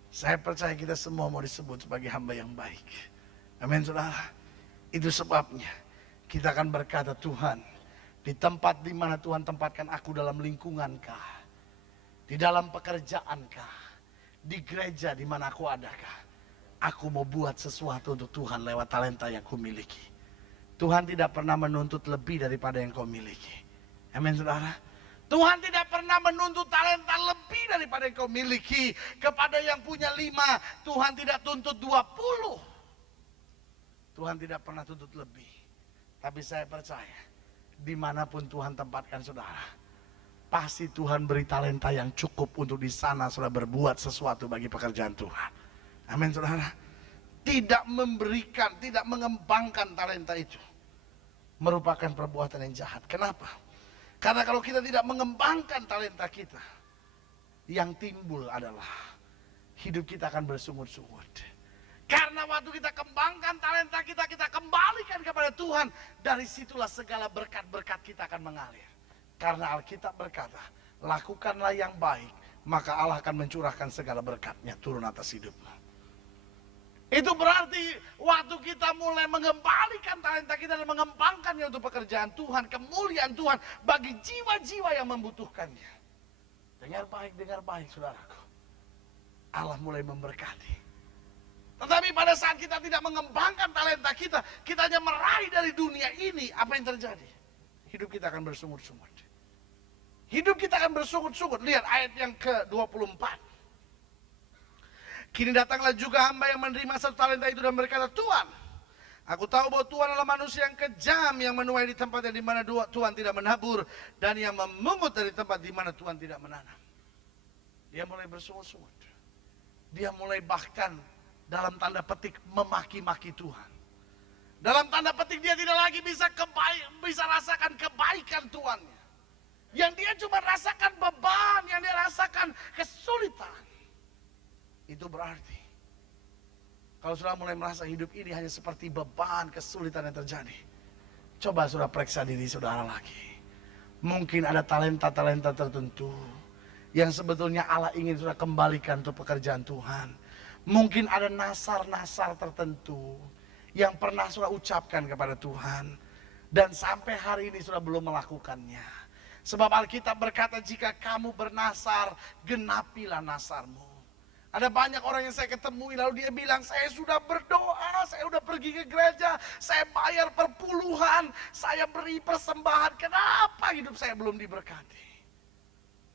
Saya percaya kita semua mau disebut sebagai hamba yang baik. Amin, saudara. Itu sebabnya kita akan berkata, Tuhan, di tempat di mana Tuhan tempatkan aku, dalam lingkungankah, di dalam pekerjaankah, di gereja di mana aku adakah, aku mau buat sesuatu untuk Tuhan lewat talenta yang kumiliki. Tuhan tidak pernah menuntut lebih daripada yang kau miliki. Amin, saudara. Tuhan tidak pernah menuntut talenta lebih daripada yang kau miliki. Kepada yang punya 5, Tuhan tidak tuntut 20. Tuhan tidak pernah tuntut lebih. Tapi saya percaya, dimanapun Tuhan tempatkan saudara, pasti Tuhan beri talenta yang cukup untuk di sana saudara berbuat sesuatu bagi pekerjaan Tuhan. Amin, saudara. Tidak memberikan, tidak mengembangkan talenta itu merupakan perbuatan yang jahat. Kenapa? Karena kalau kita tidak mengembangkan talenta kita, yang timbul adalah hidup kita akan bersungut-sungut. Karena waktu kita kembangkan talenta kita, kita kembalikan kepada Tuhan, dari situlah segala berkat-berkat kita akan mengalir. Karena Alkitab berkata, lakukanlah yang baik, maka Allah akan mencurahkan segala berkatnya turun atas hidupmu. Itu berarti waktu kita mulai mengembalikan talenta kita dan mengembangkannya untuk pekerjaan Tuhan, kemuliaan Tuhan bagi jiwa-jiwa yang membutuhkannya. Dengar baik saudaraku. Allah mulai memberkati. Tetapi pada saat kita tidak mengembangkan talenta kita, kita hanya meraih dari dunia ini, apa yang terjadi? Hidup kita akan bersungut-sungut. Hidup kita akan bersungut-sungut. Lihat ayat yang ke-24. Kini datanglah juga hamba yang menerima satu talenta itu dan berkata, Tuhan, aku tahu bahwa Tuhan adalah manusia yang kejam, yang menuai di tempat yang di mana Tuhan tidak menabur, dan yang memungut dari tempat di mana Tuhan tidak menanam. Dia mulai bersungut-sungut. Dia mulai bahkan dalam tanda petik memaki-maki Tuhan. Dalam tanda petik dia tidak lagi bisa rasakan kebaikan Tuhannya. Yang dia cuma rasakan beban, yang dia rasakan kesulitan. Itu berarti kalau sudah mulai merasa hidup ini hanya seperti beban, kesulitan yang terjadi, coba sudah periksa diri saudara lagi. Mungkin ada talenta-talenta tertentu yang sebetulnya Allah ingin sudah kembalikan untuk pekerjaan Tuhan. Mungkin ada nasar-nasar tertentu yang pernah sudah ucapkan kepada Tuhan, dan sampai hari ini sudah belum melakukannya. Sebab Alkitab berkata, jika kamu bernasar, genapilah nasarmu. Ada banyak orang yang saya ketemui, lalu dia bilang, saya sudah berdoa, saya sudah pergi ke gereja, saya bayar perpuluhan, saya beri persembahan, kenapa hidup saya belum diberkati?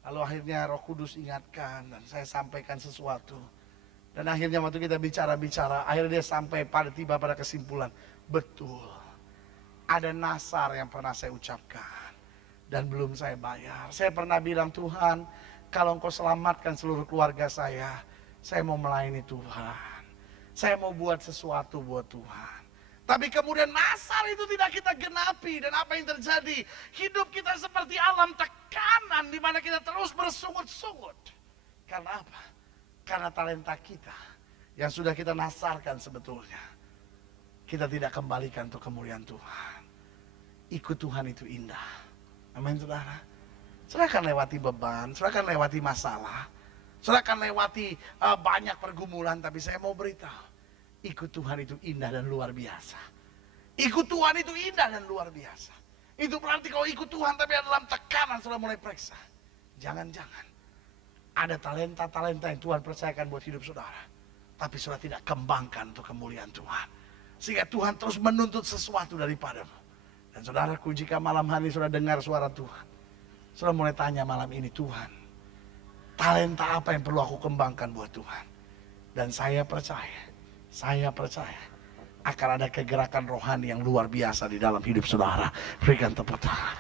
Lalu akhirnya Roh Kudus ingatkan dan saya sampaikan sesuatu. Dan akhirnya waktu kita bicara-bicara, akhirnya dia sampai tiba pada kesimpulan, betul, ada nasar yang pernah saya ucapkan dan belum saya bayar. Saya pernah bilang, Tuhan, kalau Engkau selamatkan seluruh keluarga saya mau melayani Tuhan. Saya mau buat sesuatu buat Tuhan. Tapi kemudian nasar itu tidak kita genapi. Dan apa yang terjadi? Hidup kita seperti alam tekanan di mana kita terus bersungut-sungut. Karena apa? Karena talenta kita yang sudah kita nasarkan sebetulnya, kita tidak kembalikan untuk kemuliaan Tuhan. Ikut Tuhan itu indah. Amin, saudara. Saudara akan lewati beban, saudara akan lewati masalah, saudara akan lewati banyak pergumulan, tapi saya mau beritahu, ikut Tuhan itu indah dan luar biasa. Ikut Tuhan itu indah dan luar biasa. Itu berarti kalau ikut Tuhan tapi dalam tekanan, sudah mulai periksa. Jangan-jangan ada talenta-talenta yang Tuhan percayakan buat hidup saudara, tapi saudara tidak kembangkan untuk kemuliaan Tuhan. Sehingga Tuhan terus menuntut sesuatu daripadamu. Dan saudaraku, jika malam hari saudara dengar suara Tuhan, saudara mulai tanya malam ini, Tuhan, talenta apa yang perlu aku kembangkan buat Tuhan? Dan saya percaya, akan ada kegerakan rohani yang luar biasa di dalam hidup saudara. Berikan tepuk tangan.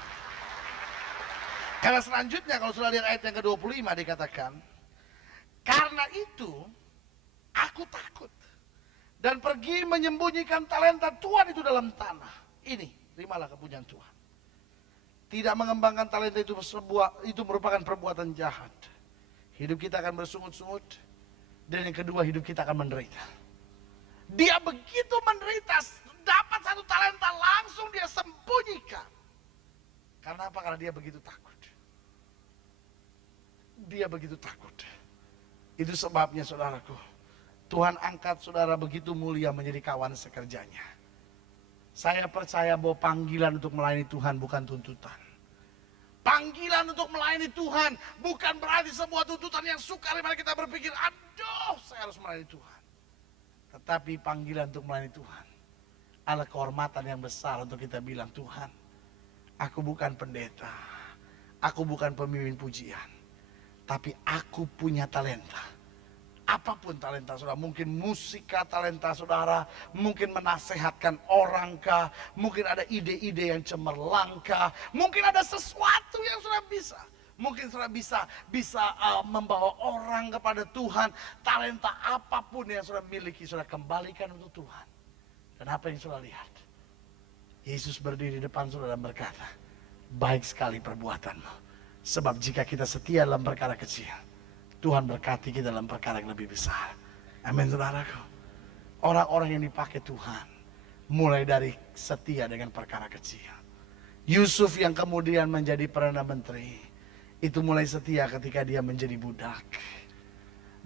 Karena selanjutnya kalau saudara lihat ayat yang ke-25 dikatakan, karena itu aku takut dan pergi menyembunyikan talenta Tuhan itu dalam tanah. Ini, terimalah kepunyaan Tuhan. Tidak mengembangkan talenta itu merupakan perbuatan jahat. Hidup kita akan bersungut-sungut. Dan yang kedua, hidup kita akan menderita. Dia begitu menderita, dapat satu talenta langsung dia sembunyikan. Karena apa? Karena dia begitu takut. Dia begitu takut. Itu sebabnya saudaraku, Tuhan angkat saudara begitu mulia menjadi kawan sekerjanya. Saya percaya bahwa panggilan untuk melayani Tuhan bukan tuntutan. Panggilan untuk melayani Tuhan bukan berarti sebuah tuntutan yang sukar dimana kita berpikir, aduh saya harus melayani Tuhan. Tetapi panggilan untuk melayani Tuhan adalah kehormatan yang besar untuk kita bilang, Tuhan, aku bukan pendeta, aku bukan pemimpin pujian, tapi aku punya talenta. Apapun talenta saudara, mungkin musika talenta saudara, mungkin menasehatkan orang kah, mungkin ada ide-ide yang cemerlang kah, mungkin ada sesuatu yang saudara bisa. Mungkin saudara bisa membawa orang kepada Tuhan. Talenta apapun yang saudara miliki, saudara kembalikan untuk Tuhan. Dan apa yang saudara lihat? Yesus berdiri di depan saudara dan berkata, baik sekali perbuatanmu. Sebab jika kita setia dalam perkara kecil, Tuhan berkati kita dalam perkara yang lebih besar. Amin saudaraku. Orang-orang yang dipakai Tuhan mulai dari setia dengan perkara kecil. Yusuf yang kemudian menjadi Perdana Menteri, itu mulai setia ketika dia menjadi budak.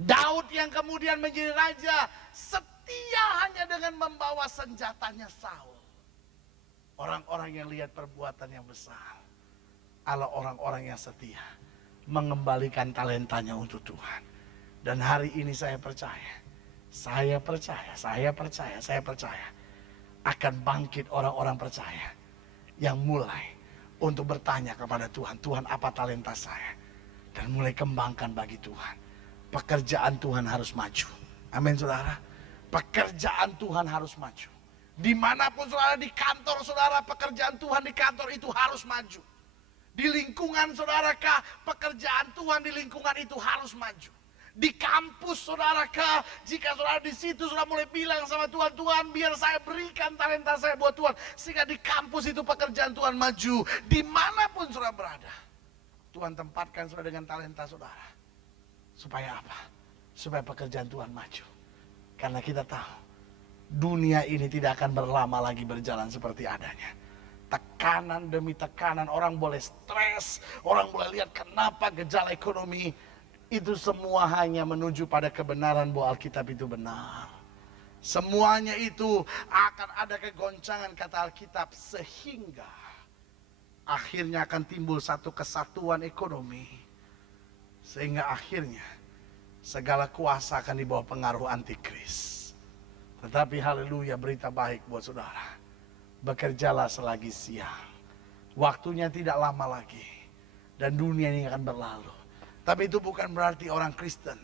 Daud yang kemudian menjadi raja, setia hanya dengan membawa senjatanya Saul. Orang-orang yang lihat perbuatan yang besar adalah orang-orang yang setia mengembalikan talentanya untuk Tuhan. Dan hari ini saya percaya akan bangkit orang-orang percaya yang mulai untuk bertanya kepada Tuhan, Tuhan apa talenta saya? Dan mulai kembangkan bagi Tuhan. Pekerjaan Tuhan harus maju. Amin saudara. Pekerjaan Tuhan harus maju. Dimanapun saudara, di kantor saudara, pekerjaan Tuhan di kantor itu harus maju. Di lingkungan saudarakah, pekerjaan Tuhan di lingkungan itu harus maju. Di kampus saudarakah, jika saudara di situ sudah mulai bilang sama Tuhan, Tuhan biar saya berikan talenta saya buat Tuhan, sehingga di kampus itu pekerjaan Tuhan maju. Dimanapun saudara berada, Tuhan tempatkan saudara dengan talenta saudara. Supaya apa? Supaya pekerjaan Tuhan maju. Karena kita tahu, dunia ini tidak akan berlama lagi berjalan seperti adanya. Tekanan demi tekanan, orang boleh stres, orang boleh lihat kenapa gejala ekonomi. Itu semua hanya menuju pada kebenaran bahwa Alkitab itu benar. Semuanya itu akan ada kegoncangan kata Alkitab, sehingga akhirnya akan timbul satu kesatuan ekonomi. Sehingga akhirnya segala kuasa akan dibawa pengaruh antikris. Tetapi haleluya, berita baik buat saudara. Bekerjalah selagi siang. Waktunya tidak lama lagi. Dan dunia ini akan berlalu. Tapi itu bukan berarti orang Kristen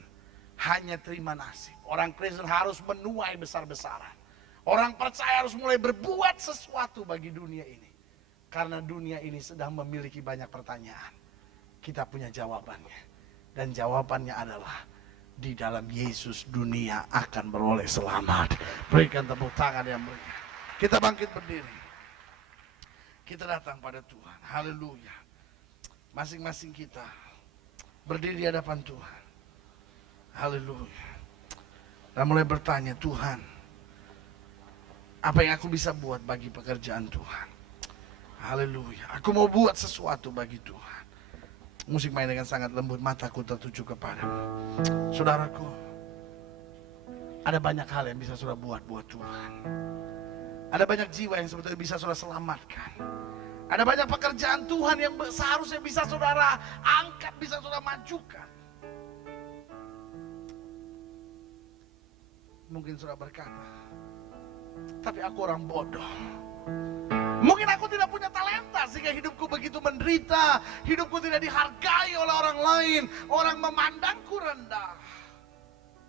hanya terima nasib. Orang Kristen harus menuai besar-besaran. Orang percaya harus mulai berbuat sesuatu bagi dunia ini. Karena dunia ini sedang memiliki banyak pertanyaan. Kita punya jawabannya. Dan jawabannya adalah, di dalam Yesus dunia akan beroleh selamat. Berikan tepuk tangan yang mulia. Kita bangkit berdiri. Kita datang pada Tuhan. Haleluya. Masing-masing kita berdiri di hadapan Tuhan. Haleluya. Dan mulai bertanya, Tuhan, apa yang aku bisa buat bagi pekerjaan Tuhan? Haleluya. Aku mau buat sesuatu bagi Tuhan. Musik main dengan sangat lembut, mataku tertuju kepadamu. Saudaraku, ada banyak hal yang bisa saudara buat Tuhan. Ada banyak jiwa yang sebetulnya bisa saudara selamatkan. Ada banyak pekerjaan Tuhan yang seharusnya bisa saudara angkat, bisa saudara majukan. Mungkin saudara berkata, tapi aku orang bodoh. Mungkin aku tidak punya talenta sehingga hidupku begitu menderita. Hidupku tidak dihargai oleh orang lain. Orang memandangku rendah.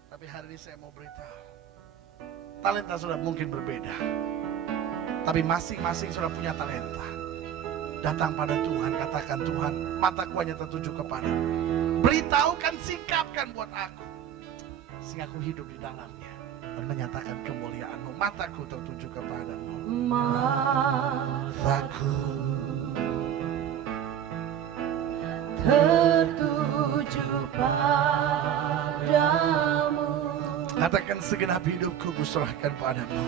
Tapi hari ini saya mau beritahu, Talenta sudah mungkin berbeda, tapi masing-masing sudah punya talenta. Datang pada Tuhan, katakan, Tuhan, mataku hanya tertuju kepadamu. Beritahukan, singkapkan buat aku, sehingga aku hidup di dalamnya dan menyatakan kemuliaan-Mu. Mataku tertuju kepadamu. Mataku tertuju padamu. Katakan, segenap hidupku kuserahkan padamu.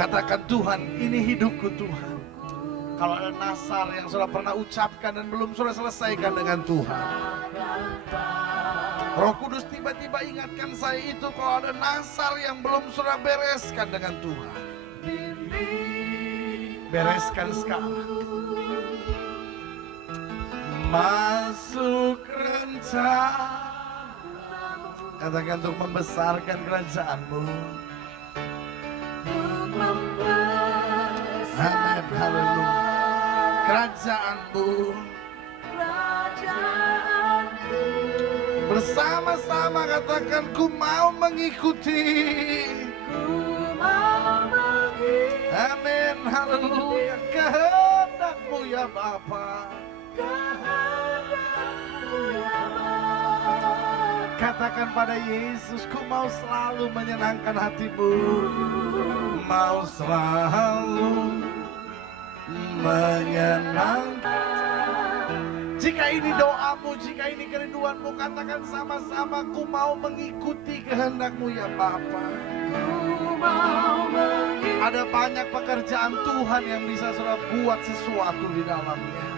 Katakan, Tuhan, ini hidupku Tuhan. Kalau ada nasar yang sudah pernah ucapkan dan belum sudah selesaikan dengan Tuhan, Roh Kudus tiba-tiba ingatkan saya itu. Kalau ada nasar yang belum sudah bereskan dengan Tuhan, bereskan sekarang. Masuk rencana, katakan, untuk membesarkan kerajaan-Mu. Amin, haleluya. Kerajaan-Mu, bersama-sama katakan, ku mau mengikuti. Amin, haleluya. Kehendak-Mu ya Bapa. Katakan pada Yesus, ku mau selalu menyenangkan hati-Mu. Mau selalu menyenangkan. Jika ini doamu, jika ini kerinduanmu, katakan sama-sama, ku mau mengikuti kehendak-Mu ya Bapa. Ada banyak pekerjaan Tuhan yang bisa saudara buat sesuatu di dalamnya.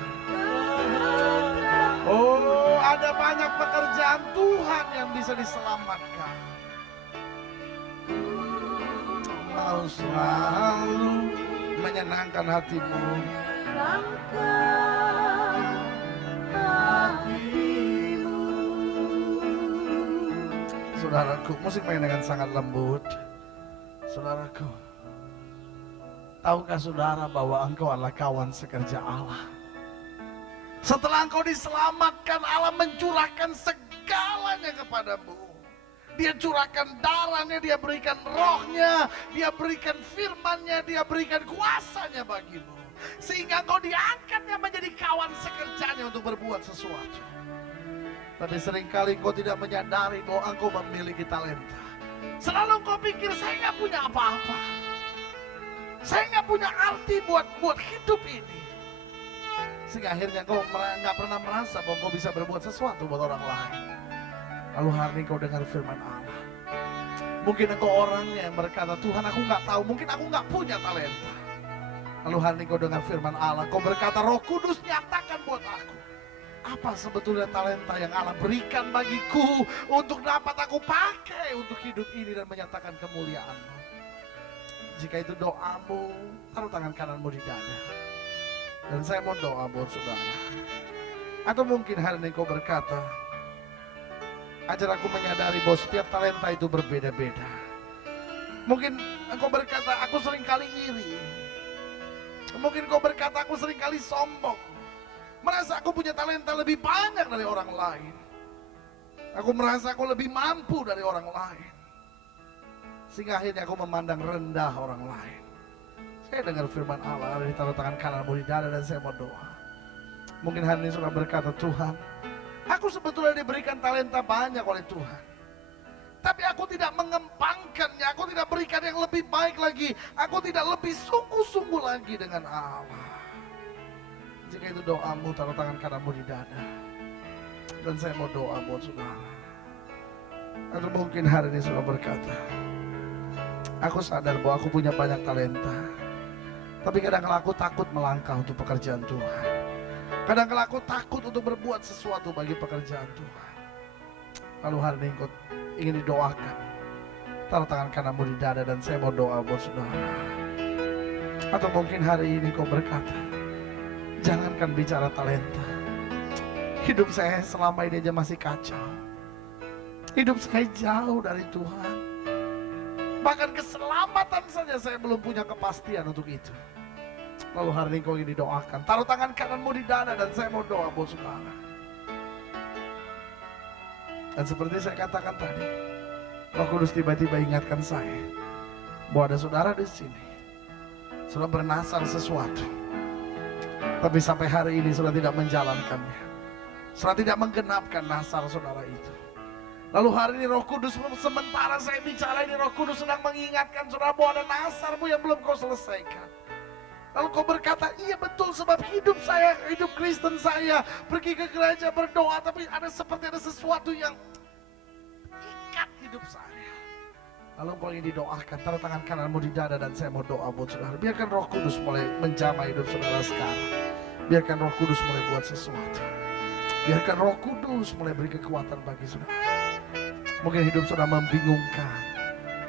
Oh, ada banyak pekerjaan Tuhan yang bisa diselamatkan. Mau selalu menyenangkan hati-Mu. Saudaraku, musik main dengan sangat lembut. Saudaraku, tahukah saudara bahwa engkau adalah kawan sekerja Allah? Setelah engkau diselamatkan, Allah mencurahkan segalanya kepadamu. Dia curahkan darahnya, dia berikan rohnya, dia berikan firmannya, dia berikan kuasanya bagimu. Sehingga engkau diangkatnya menjadi kawan sekerjanya untuk berbuat sesuatu. Tapi seringkali engkau tidak menyadari bahwa engkau memiliki talenta. Selalu engkau pikir, saya nggak punya apa-apa. Saya nggak punya arti buat hidup ini. Sehingga akhirnya engkau nggak pernah merasa bahwa engkau bisa berbuat sesuatu buat orang lain. Lalu hari ini kau dengar firman Allah. Mungkin engkau orangnya yang berkata, Tuhan, aku nggak tahu, mungkin aku nggak punya talenta. Lalu hari ini kau dengar firman Allah, kau berkata, Roh Kudus nyatakan buat aku, apa sebetulnya talenta yang Allah berikan bagiku untuk dapat aku pakai untuk hidup ini dan menyatakan kemuliaan-Mu. Jika itu doamu, taruh tangan kananmu di dada. Dan saya mau doa buat saudara. Atau mungkin hari ini kau berkata, ajar aku menyadari bahwa setiap talenta itu berbeda-beda. Mungkin engkau berkata, aku seringkali iri. Mungkin kau berkata, aku seringkali sombong. Merasa aku punya talenta lebih banyak dari orang lain. Aku merasa aku lebih mampu dari orang lain. Sehingga akhirnya aku memandang rendah orang lain. Saya dengar firman Allah, ada di taruh tangan kananmu di dada dan saya mau doa. Mungkin hari ini sudah berkata, Tuhan, aku sebetulnya diberikan talenta banyak oleh Tuhan. Tapi aku tidak mengembangkannya, aku tidak berikan yang lebih baik lagi. Aku tidak lebih sungguh-sungguh lagi dengan Allah. Jika itu doamu, taruh tangan kananmu di dada. Dan saya mau doa buat saudara. Atau mungkin hari ini sudah berkata, aku sadar bahwa aku punya banyak talenta. Tapi kadang-kadang aku takut melangkah untuk pekerjaan Tuhan. Kadang-kadang aku takut untuk berbuat sesuatu bagi pekerjaan Tuhan. Lalu hari ini engkau ingin didoakan. Taruh tangan kananmu di dada dan saya mau doa buat saudara. Atau mungkin hari ini kau berkata, jangankan bicara talenta. Hidup saya selama ini aja masih kacau. Hidup saya jauh dari Tuhan. Bahkan keselamatan saja saya belum punya kepastian untuk itu. Lalu hari ini kau ingin didoakan. Taruh tangan kananmu di dada dan saya mau doa buat saudara. Dan seperti saya katakan tadi, Roh Kudus tiba-tiba ingatkan saya bahwa ada saudara di sini sudah bernasar sesuatu, tapi sampai hari ini sudah tidak menjalankannya, sudah tidak menggenapkan nasar saudara itu. Lalu hari ini Roh Kudus, sementara saya bicara ini, Roh Kudus sedang mengingatkan saudara bahwa ada nasarmu yang belum kau selesaikan. Lalu kau berkata, iya betul, sebab hidup saya, hidup Kristen saya, pergi ke gereja berdoa, tapi ada sesuatu yang ikat hidup saya. Lalu kau ingin didoakan, taruh tangan kananmu di dada dan saya mau doa buat saudara. Biarkan Roh Kudus mulai menjamah hidup saudara sekarang. Biarkan Roh Kudus mulai buat sesuatu. Biarkan Roh Kudus mulai beri kekuatan bagi saudara. Mungkin hidup saudara membingungkan,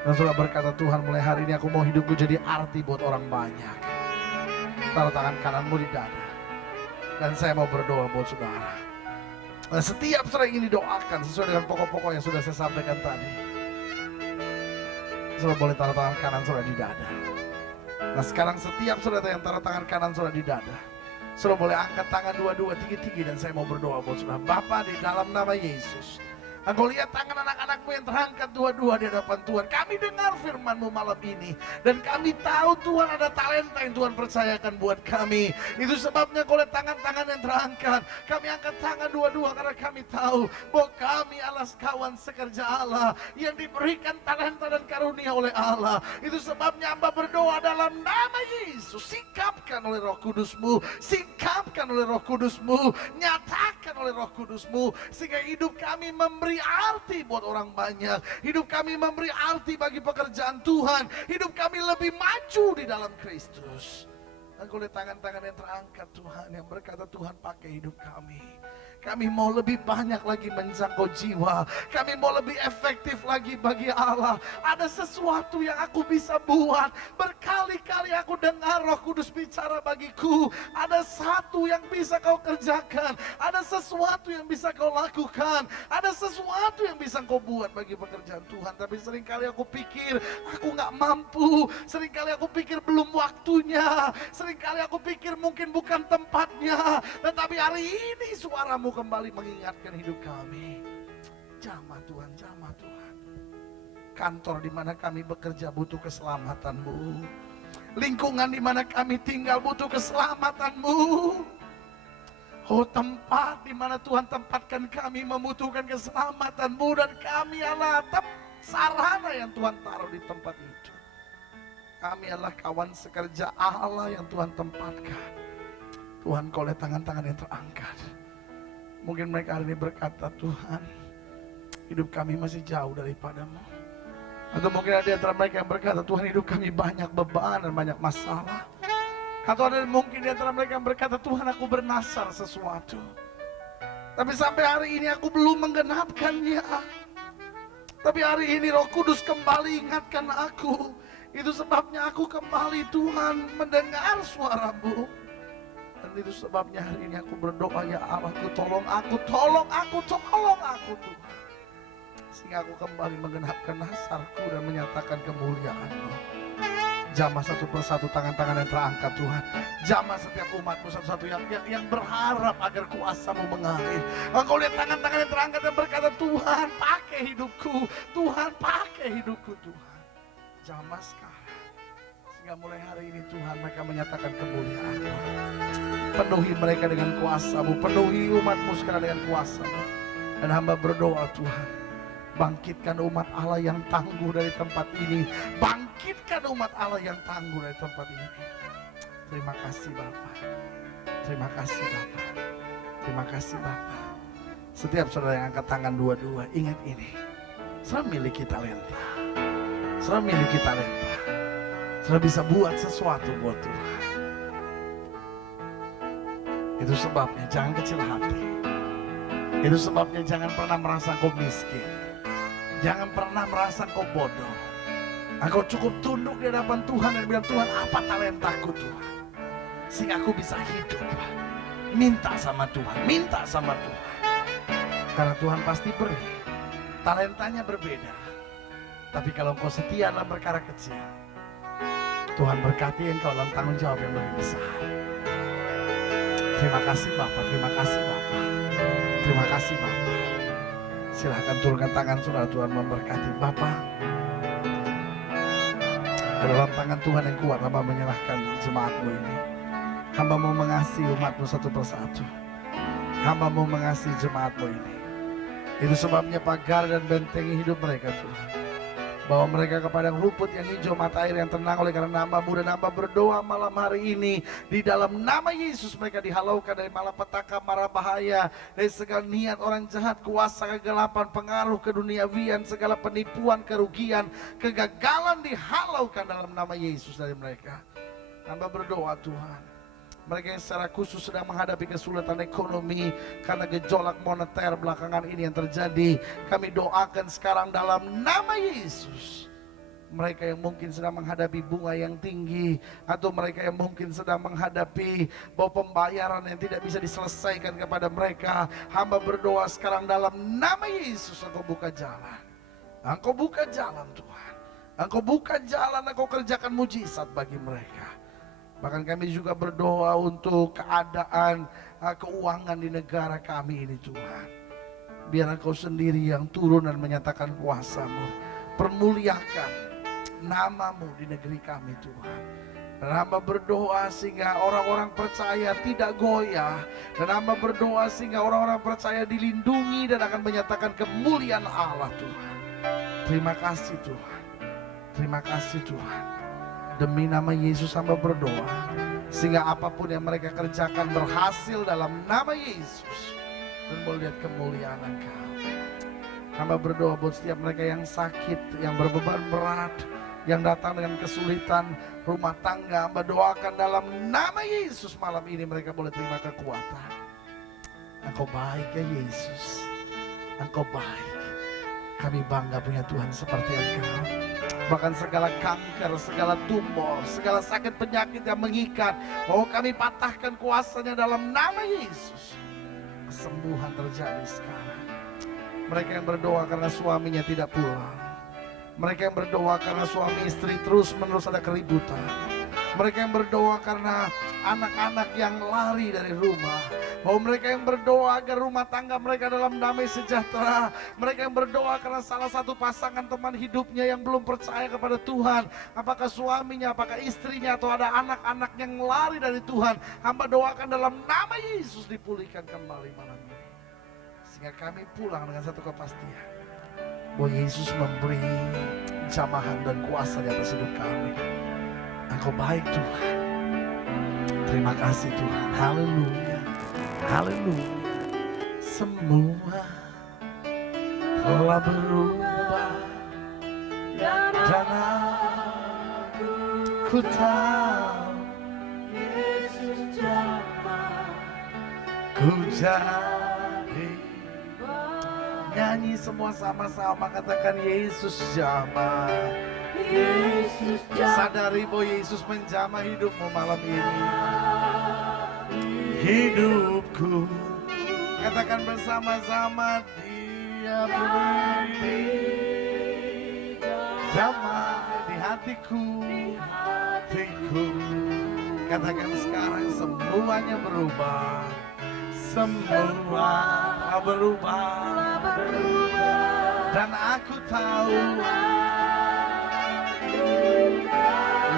dan saudara berkata, Tuhan mulai hari ini aku mau hidupku jadi arti buat orang banyak. Taruh tangan kananmu di dada dan saya mau berdoa buat saudara. Nah, setiap saudara ingin didoakan sesuai dengan pokok-pokok yang sudah saya sampaikan tadi, saudara boleh taruh tangan kanan saudara di dada. Nah sekarang setiap saudara yang taruh tangan kanan saudara di dada, saudara boleh angkat tangan dua-dua tinggi-tinggi dan saya mau berdoa buat saudara. Bapa, di dalam nama Yesus, Engkau lihat tangan anak-anakmu yang terangkat dua-dua di hadapan Tuhan. Kami dengar firman-Mu malam ini. Dan kami tahu Tuhan ada talenta yang Tuhan percayakan buat kami. Itu sebabnya Kau lihat tangan-tangan yang terangkat. Kami angkat tangan dua-dua karena kami tahu bahwa kami adalah kawan sekerja Allah yang diberikan talenta dan karunia oleh Allah. Itu sebabnya hamba berdoa dalam nama Yesus. Sikapkan oleh Roh Kudus-Mu. Sikapkan oleh Roh Kudus-Mu. Nyatakan oleh Roh Kudus-Mu. Sehingga hidup kami memberi arti buat orang banyak. Hidup kami memberi arti bagi pekerjaan Tuhan. Hidup kami lebih maju di dalam Kristus. Dan kau lihat tangan-tangan yang terangkat Tuhan, yang berkata, Tuhan pakai hidup kami. Kami mau lebih banyak lagi menjangkau jiwa. Kami mau lebih efektif lagi bagi Allah. Ada sesuatu yang aku bisa buat. Berkali-kali aku dengar Roh Kudus bicara bagiku. Ada satu yang bisa kau kerjakan. Ada sesuatu yang bisa kau lakukan. Ada sesuatu yang bisa kau buat bagi pekerjaan Tuhan. Tapi seringkali aku pikir aku gak mampu. Seringkali aku pikir belum waktunya. Seringkali aku pikir mungkin bukan tempatnya. Tetapi hari ini suaramu kembali mengingatkan hidup kami. Jamah Tuhan, jamah Tuhan. Kantor di mana kami bekerja butuh keselamatan-Mu. Lingkungan di mana kami tinggal butuh keselamatan-Mu. Oh, tempat di mana Tuhan tempatkan kami membutuhkan keselamatan-Mu. Dan kami adalah sarana yang Tuhan taruh di tempat itu. Kami adalah kawan sekerja Allah yang Tuhan tempatkan. Tuhan, Kau lihat tangan-tangan yang terangkat. Mungkin mereka hari ini berkata, Tuhan, hidup kami masih jauh daripada-Mu. Atau mungkin ada di antara mereka yang berkata, Tuhan, hidup kami banyak beban dan banyak masalah. Atau ada mungkin di antara mereka yang berkata, Tuhan, aku bernasar sesuatu. Tapi sampai hari ini aku belum menggenapkannya. Tapi hari ini Roh Kudus kembali ingatkan aku. Itu sebabnya aku kembali, Tuhan, mendengar suara-Mu. Dan itu sebabnya hari ini aku berdoa, ya Allahku, tolong aku Tuhan. Sehingga aku kembali menggenapkan nasarku dan menyatakan kemuliaan-Mu. Jamah satu persatu tangan-tangan yang terangkat Tuhan. Jamah setiap umat-Mu satu-satu yang berharap agar kuasa-Mu mengalir. Engkau lihat tangan-tangan yang terangkat dan berkata, Tuhan pakai hidupku. Tuhan pakai hidupku Tuhan. Jamah sekarang. Sehingga mulai hari ini Tuhan mereka menyatakan kemuliaan-Mu. Penuhi mereka dengan kuasa-Mu. Penuhi umat-Mu sekarang dengan kuasa-Mu. Dan hamba berdoa Tuhan, bangkitkan umat Allah yang tangguh dari tempat ini. Bangkitkan umat Allah yang tangguh dari tempat ini. Terima kasih Bapa. Terima kasih Bapa. Terima kasih Bapa. Setiap saudara yang angkat tangan dua-dua, ingat ini. Saudara miliki talenta. Saudara miliki talenta. Saudara bisa buat sesuatu buat Tuhan. Itu sebabnya jangan kecil hati. Itu sebabnya jangan pernah merasa kau miskin. Jangan pernah merasa kau bodoh. Engkau cukup tunduk di hadapan Tuhan dan bilang, Tuhan, apa talentaku Tuhan? Sehingga aku bisa hidup. Minta sama Tuhan, minta sama Tuhan. Karena Tuhan pasti beri. Talentanya berbeda. Tapi kalau engkau setia dalam perkara kecil, Tuhan berkati engkau dalam tanggung jawab yang lebih besar. Terima kasih Bapak, terima kasih Bapak. Terima kasih Bapak. Silahkan turunkan tangan saudara, Tuhan memberkati. Bapa, ke dalam tangan Tuhan yang kuat, hamba menyerahkan jemaat-Mu ini. Hamba mau mengasihi umat-Mu satu persatu. Hamba mau mengasihi jemaat-Mu ini. Itu sebabnya pagar dan bentengi hidup mereka, Tuhan. Bawa mereka ke padang rumput yang hijau, mata air yang tenang oleh karena nama-Mu. Dan hamba berdoa malam hari ini, di dalam nama Yesus mereka dihalaukan dari malapetaka, mara bahaya, dari segala niat orang jahat, kuasa kegelapan, pengaruh keduniawian, segala penipuan, kerugian, kegagalan dihalaukan dalam nama Yesus dari mereka. Hamba berdoa Tuhan, mereka yang secara khusus sedang menghadapi kesulitan ekonomi karena gejolak moneter belakangan ini yang terjadi, kami doakan sekarang dalam nama Yesus. Mereka yang mungkin sedang menghadapi bunga yang tinggi, atau mereka yang mungkin sedang menghadapi bahwa pembayaran yang tidak bisa diselesaikan kepada mereka, hamba berdoa sekarang dalam nama Yesus, Engkau buka jalan. Engkau buka jalan Tuhan. Engkau buka jalan, Engkau kerjakan mujizat bagi mereka. Bahkan kami juga berdoa untuk keadaan keuangan di negara kami ini Tuhan. Biar Engkau sendiri yang turun dan menyatakan kuasa-Mu. Permuliakan nama-Mu di negeri kami Tuhan. Dan hamba berdoa sehingga orang-orang percaya tidak goyah. Dan hamba berdoa sehingga orang-orang percaya dilindungi dan akan menyatakan kemuliaan Allah Tuhan. Terima kasih Tuhan. Terima kasih Tuhan. Demi nama Yesus hamba berdoa, sehingga apapun yang mereka kerjakan berhasil dalam nama Yesus. Dan melihat kemuliaan Engkau. Hamba berdoa buat setiap mereka yang sakit, yang berbeban berat, yang datang dengan kesulitan rumah tangga. Hamba doakan dalam nama Yesus malam ini mereka boleh terima kekuatan. Engkau baik ya Yesus. Engkau baik. Kami bangga punya Tuhan seperti Engkau. Bahkan segala kanker, segala tumor, segala sakit penyakit yang mengikat, mau kami patahkan kuasanya dalam nama Yesus. Kesembuhan terjadi sekarang. Mereka yang berdoa karena suaminya tidak pulang. Mereka yang berdoa karena suami istri terus menerus ada keributan. Mereka yang berdoa karena anak-anak yang lari dari rumah. Oh, mereka yang berdoa agar rumah tangga mereka dalam damai sejahtera. Mereka yang berdoa karena salah satu pasangan teman hidupnya yang belum percaya kepada Tuhan. Apakah suaminya, apakah istrinya, atau ada anak-anak yang lari dari Tuhan. Hamba doakan dalam nama Yesus dipulihkan kembali malam ini. Sehingga kami pulang dengan satu kepastian, bahwa Yesus memberi jamahan dan kuasa di atas hidup kami. Engkau baik Tuhan. Terima kasih Tuhan. Haleluya. Haleluya. Semua telah berubah dan aku tahu Yesus jamah ku jadi. Nyanyi semua sama-sama, katakan Yesus jamah. Yesus jamah. Sadari bahwa Yesus menjamah hidupmu malam ini. Hidupku, katakan bersama-sama, Dia beri jamah di hatiku. Katakan sekarang semuanya berubah. Semua berubah. Dan aku tahu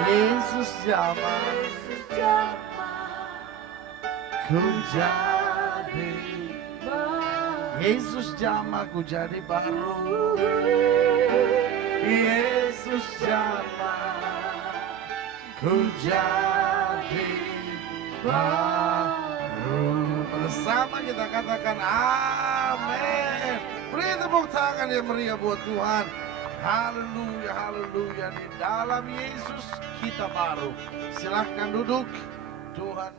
Yesus jamah ku jadi. Yesus jamah ku jadi baru. Yesus jamah ku jadi baru. Bersama kita katakan amin. Beri tepuk tangan yang meriah buat Tuhan. Haleluya, haleluya. Di dalam Yesus kita baru. Silahkan duduk. Tuhan